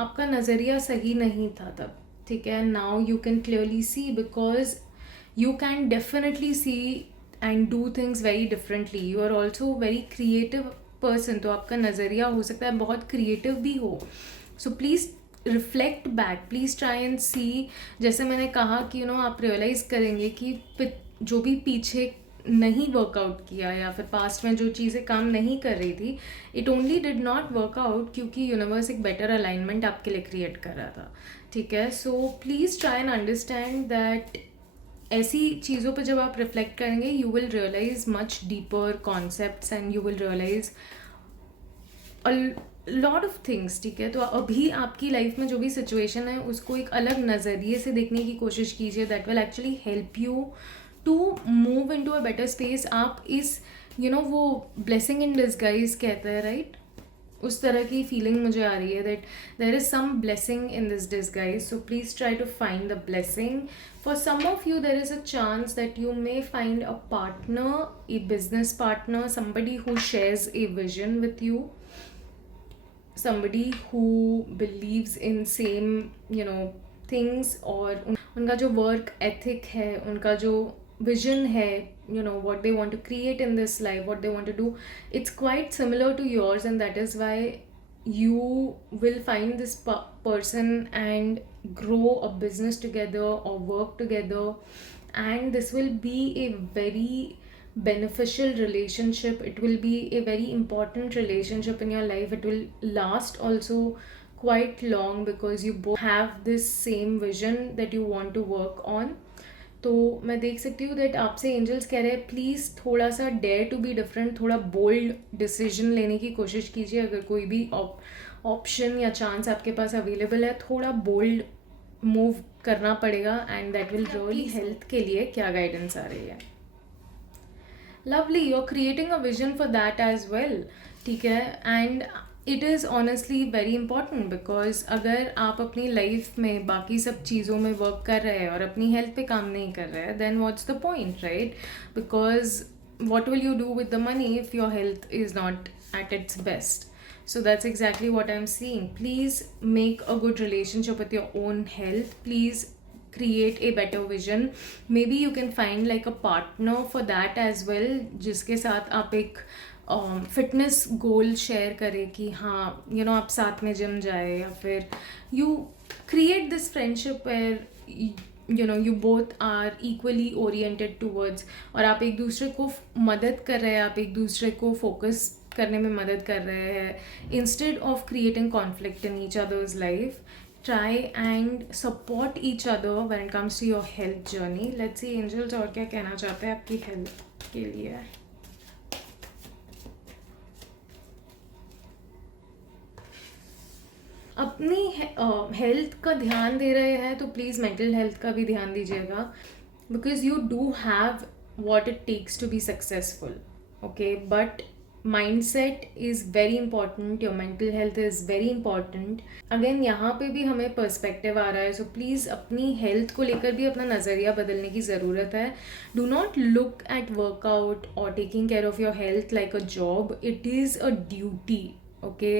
आपका नज़रिया सही नहीं था तब, ठीक है. Now you can clearly see, because you can definitely see and do things very differently. You are also very creative person, तो आपका नज़रिया हो सकता है बहुत creative भी हो. So please reflect back, please try and see. जैसे मैंने कहा कि आप realize करेंगे कि जो भी पीछे नहीं वर्कआउट किया या फिर पास्ट में जो चीज़ें काम नहीं कर रही थी, it only did not work out क्योंकि यूनिवर्स एक बेटर अलाइनमेंट आपके लिए क्रिएट कर रहा था, ठीक है. So please try and understand that ऐसी चीज़ों पर जब आप रिफ्लेक्ट करेंगे you will realize much deeper concepts and you will realize a lot of things, ठीक है. तो अभी आपकी लाइफ में जो भी सिचुएशन है उसको एक अलग नज़रिए से देखने की कोशिश कीजिए. That will actually help you to move into a better space. आप इस वो ब्लेसिंग इन डिस्गाइज कहते हैं, राइट, उस तरह की फीलिंग मुझे आ रही है that there is some blessing in this disguise. So please try to find the blessing. For some of you, there is a chance that you may find a partner, a business partner, somebody who shares a vision with you, somebody who believes in same, things, और उनका जो work ethic है, उनका जो vision है, what they want to create in this life, what they want to do, it's quite similar to yours, and that is why you will find this person and grow a business together or work together, and this will be a very beneficial relationship. It will be a very important relationship in your life. It will last also quite long because you both have this same vision that you want to work on. तो मैं देख सकती हूँ that आपसे angels कह रहे हैं please थोड़ा सा डेयर टू बी डिफरेंट, थोड़ा बोल्ड डिसीजन लेने की कोशिश कीजिए. अगर कोई भी ऑप्शन या चांस आपके पास अवेलेबल है, थोड़ा बोल्ड मूव करना पड़ेगा and that will really health के लिए क्या गाइडेंस आ रही है. Lovely, you are creating a vision for that as well, ठीक है. And it is honestly very important because अगर आप अपनी लाइफ में बाकी सब चीज़ों में वर्क कर रहे हैं और अपनी हेल्थ पे काम नहीं कर रहे हैं, then what's the point, right. Because what will you do with the money if your health is not at its best? So that's exactly what I'm seeing. Please make a good relationship with your own health. Please create a better vision. Maybe you can find like a partner for that as well, जिसके साथ आप एक fitness goal share करे कि हाँ आप साथ में जिम जाए, या फिर you create this friendship where you both are equally oriented towards, और आप एक दूसरे को मदद कर रहे हैं, आप एक दूसरे को फोकस करने में मदद कर रहे हैं, instead of creating conflict in each others life. Try and support each other when it comes to your health journey. Let's see angels और क्या कहना चाहते हैं आपकी हेल्थ के लिए. अपनी हेल्थ का ध्यान दे रहे हैं तो प्लीज़ मेंटल हेल्थ का भी ध्यान दीजिएगा, because you do have what it takes to be successful, okay? But mindset is very important, your mental health is very important. Again यहाँ पे भी हमें पर्सपेक्टिव आ रहा है, सो प्लीज़ अपनी हेल्थ को लेकर भी अपना नज़रिया बदलने की ज़रूरत है. Do not look at workout और taking care of your health like a job. It is a duty, okay?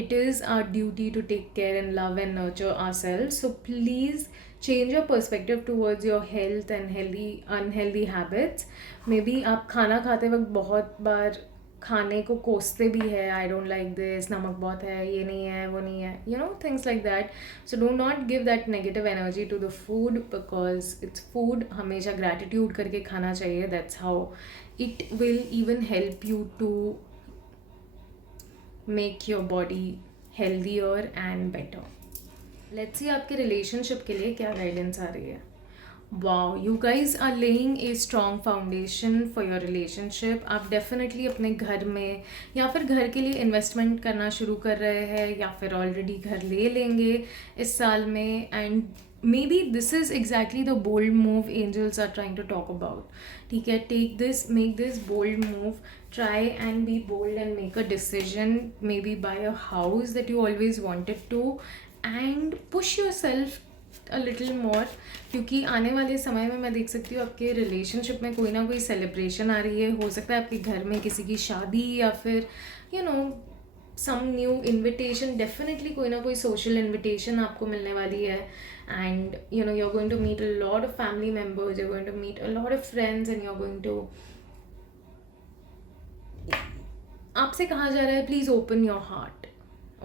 It is our duty to take care and love and nurture ourselves. So please change your perspective towards your health and unhealthy habits. Maybe आप खाना खाते वक्त बहुत बार खाने को कोसते भी है, आई डोंट लाइक दिस, नमक बहुत है, ये नहीं है, वो नहीं है, things like that. So do not give that negative energy to the food, because it's food. हमेशा ग्रैटिट्यूड करके खाना चाहिए. That's how it will even help you to make your body healthier and better. Let's see आपके relationship के लिए क्या guidance आ रही है. Wow, you guys are laying a strong foundation for your relationship. आप definitely अपने घर में या फिर घर के लिए investment करना शुरू कर रहे हैं, या फिर already घर ले लेंगे इस साल में. And maybe this is exactly the bold move angels are trying to talk about. ठीक है, take this, make this bold move. Try and be bold and make a decision. Maybe buy a house that you always wanted to, and push yourself a little more. क्योंकि आने वाले समय में मैं देख सकती हूँ आपके रिलेशनशिप में कोई ना कोई सेलिब्रेशन आ रही है. हो सकता है आपके घर में किसी की शादी, या फिर some new invitation. Definitely कोई ना कोई social invitation आपको मिलने वाली है. And you're going to meet a lot of family members, you're going to meet a lot of friends, and you're going to, आपसे कहा जा रहा है please open your heart,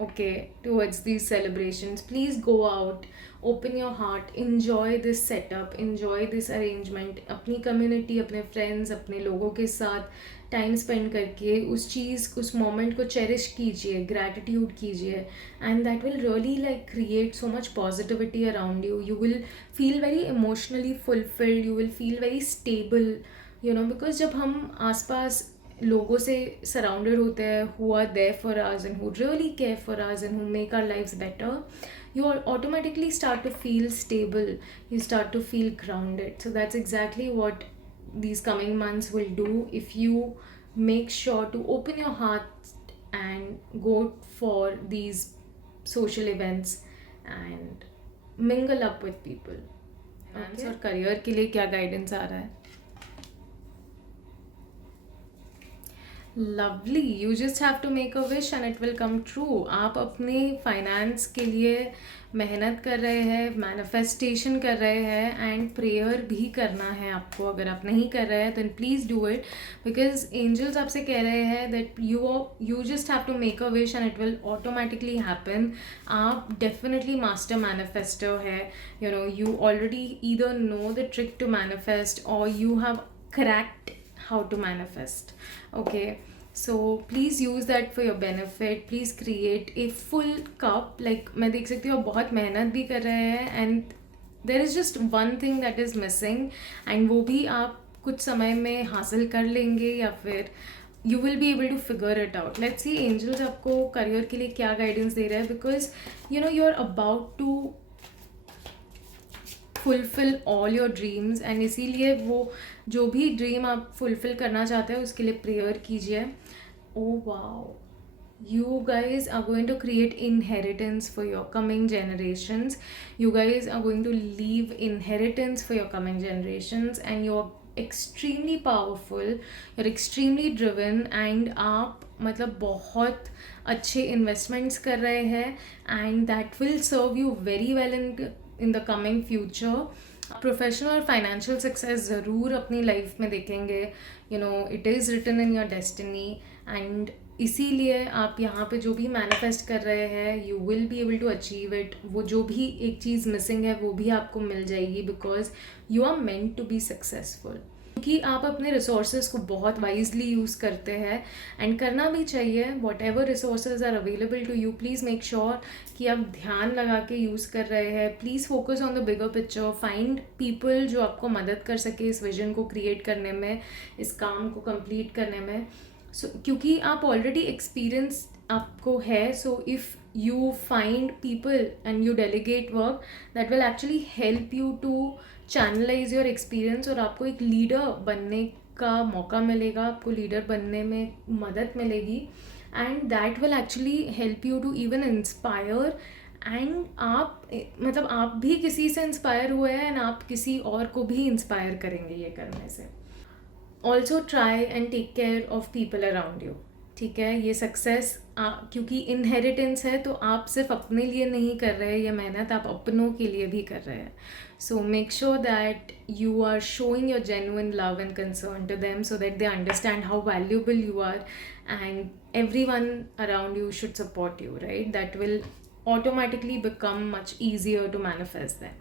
okay, towards these celebrations. Please go out, open your heart, enjoy this setup, enjoy this arrangement. अपनी community, अपने friends, अपने लोगों के साथ टाइम स्पेंड करके उस मोमेंट को चेरिश कीजिए, ग्रैटिट्यूड कीजिए, and that will really like create so much positivity around you. You will feel very emotionally fulfilled, you will feel very stable, because जब हम आसपास लोगों से सराउंडेड होते हैं who are there for us and who really care for us and who make our lives better, you automatically start to feel stable, you start to feel grounded. So that's exactly what these coming months will do if you make sure to open your heart and go for these social events and mingle up with people. Okay. और career के लिए क्या guidance आ रहा है? Lovely, you just have to make a wish and it will come true. आप अपने finance के लिए मेहनत कर रहे हैं, मैनिफेस्टेशन कर रहे हैं, एंड प्रेयर भी करना है आपको. अगर आप नहीं कर रहे हैं then please do it, because angels आपसे कह रहे हैं that you just have to make a wish and it will automatically happen. आप डेफिनेटली मास्टर मैनिफेस्टर है. You already either know the trick to manifest और you have cracked how to manifest. Okay, so please use that for your benefit. Please create a full cup. Like मैं देख सकती हूँ आप बहुत मेहनत भी कर रहे हैं, and there is just one thing that is missing, and वो भी आप कुछ समय में हासिल कर लेंगे, या फिर you will be able to figure it out. Let's see angels आपको करियर के लिए क्या गाइडेंस दे रहे हैं, because you're about to fulfil all your dreams, and इसीलिए वो जो भी ड्रीम आप फुलफिल करना चाहते हैं उसके लिए प्रेयर कीजिए. Oh wow, you guys are going to create inheritance for your coming generations. You guys are going to leave inheritance for your coming generations, and you're extremely powerful, you're extremely driven, and आप मतलब बहुत अच्छे investments कर रहे हैं, and that will serve you very well in the coming future. Professional और financial success ज़रूर अपनी लाइफ में देखेंगे. It is written in your destiny, and इसीलिए आप यहाँ पे जो भी मैनिफेस्ट कर रहे हैं you will be able to achieve it. वो जो भी एक चीज़ मिसिंग है वो भी आपको मिल जाएगी, because you are meant to be successful. क्योंकि आप अपने रिसोर्सेज को बहुत वाइजली यूज़ करते हैं एंड करना भी चाहिए. Whatever resources are available to you, please make sure कि आप ध्यान लगा के यूज़ कर रहे हैं. Please focus on the bigger picture. Find people जो आपको मदद कर सके इस विजन को क्रिएट करने में, इस काम को कंप्लीट करने में. क्योंकि आप ऑलरेडी एक्सपीरियंस आपको है, so if you find people and you delegate work, that will actually help you to channelize your experience और आपको एक लीडर बनने का मौका मिलेगा, आपको लीडर बनने में मदद मिलेगी. And that will actually help you to even inspire. And आप मतलब आप भी किसी से इंस्पायर हुए हैं एंड आप किसी और को भी इंस्पायर करेंगे ये करने से. Also try and take care of people around you. ठीक है, ये सक्सेस क्योंकि इनहेरिटेंस है तो आप सिर्फ अपने लिए नहीं कर रहे हैं, ये मेहनत आप अपनों के लिए भी कर रहे हैं. So make sure that you are showing your genuine love and concern to them so that they understand how valuable you are, and everyone around you should support you, right? That will automatically become much easier to manifest then.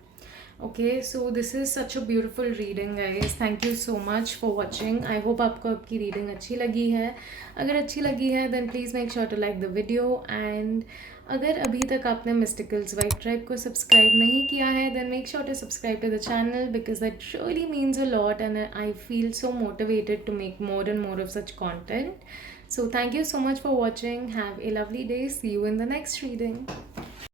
Okay, so this is such a beautiful reading, guys. Thank you so much for watching. I hope आपको आपकी reading अच्छी लगी है. अगर अच्छी लगी है then please make sure to like the video, and अगर अभी तक आपने Mysticals Vibe Tribe को सब्सक्राइब नहीं किया है then make sure to subscribe to the channel, because that really means a lot and I feel so motivated to make more and more of such content. So thank you so much for watching. Have a lovely day. See you in the next reading.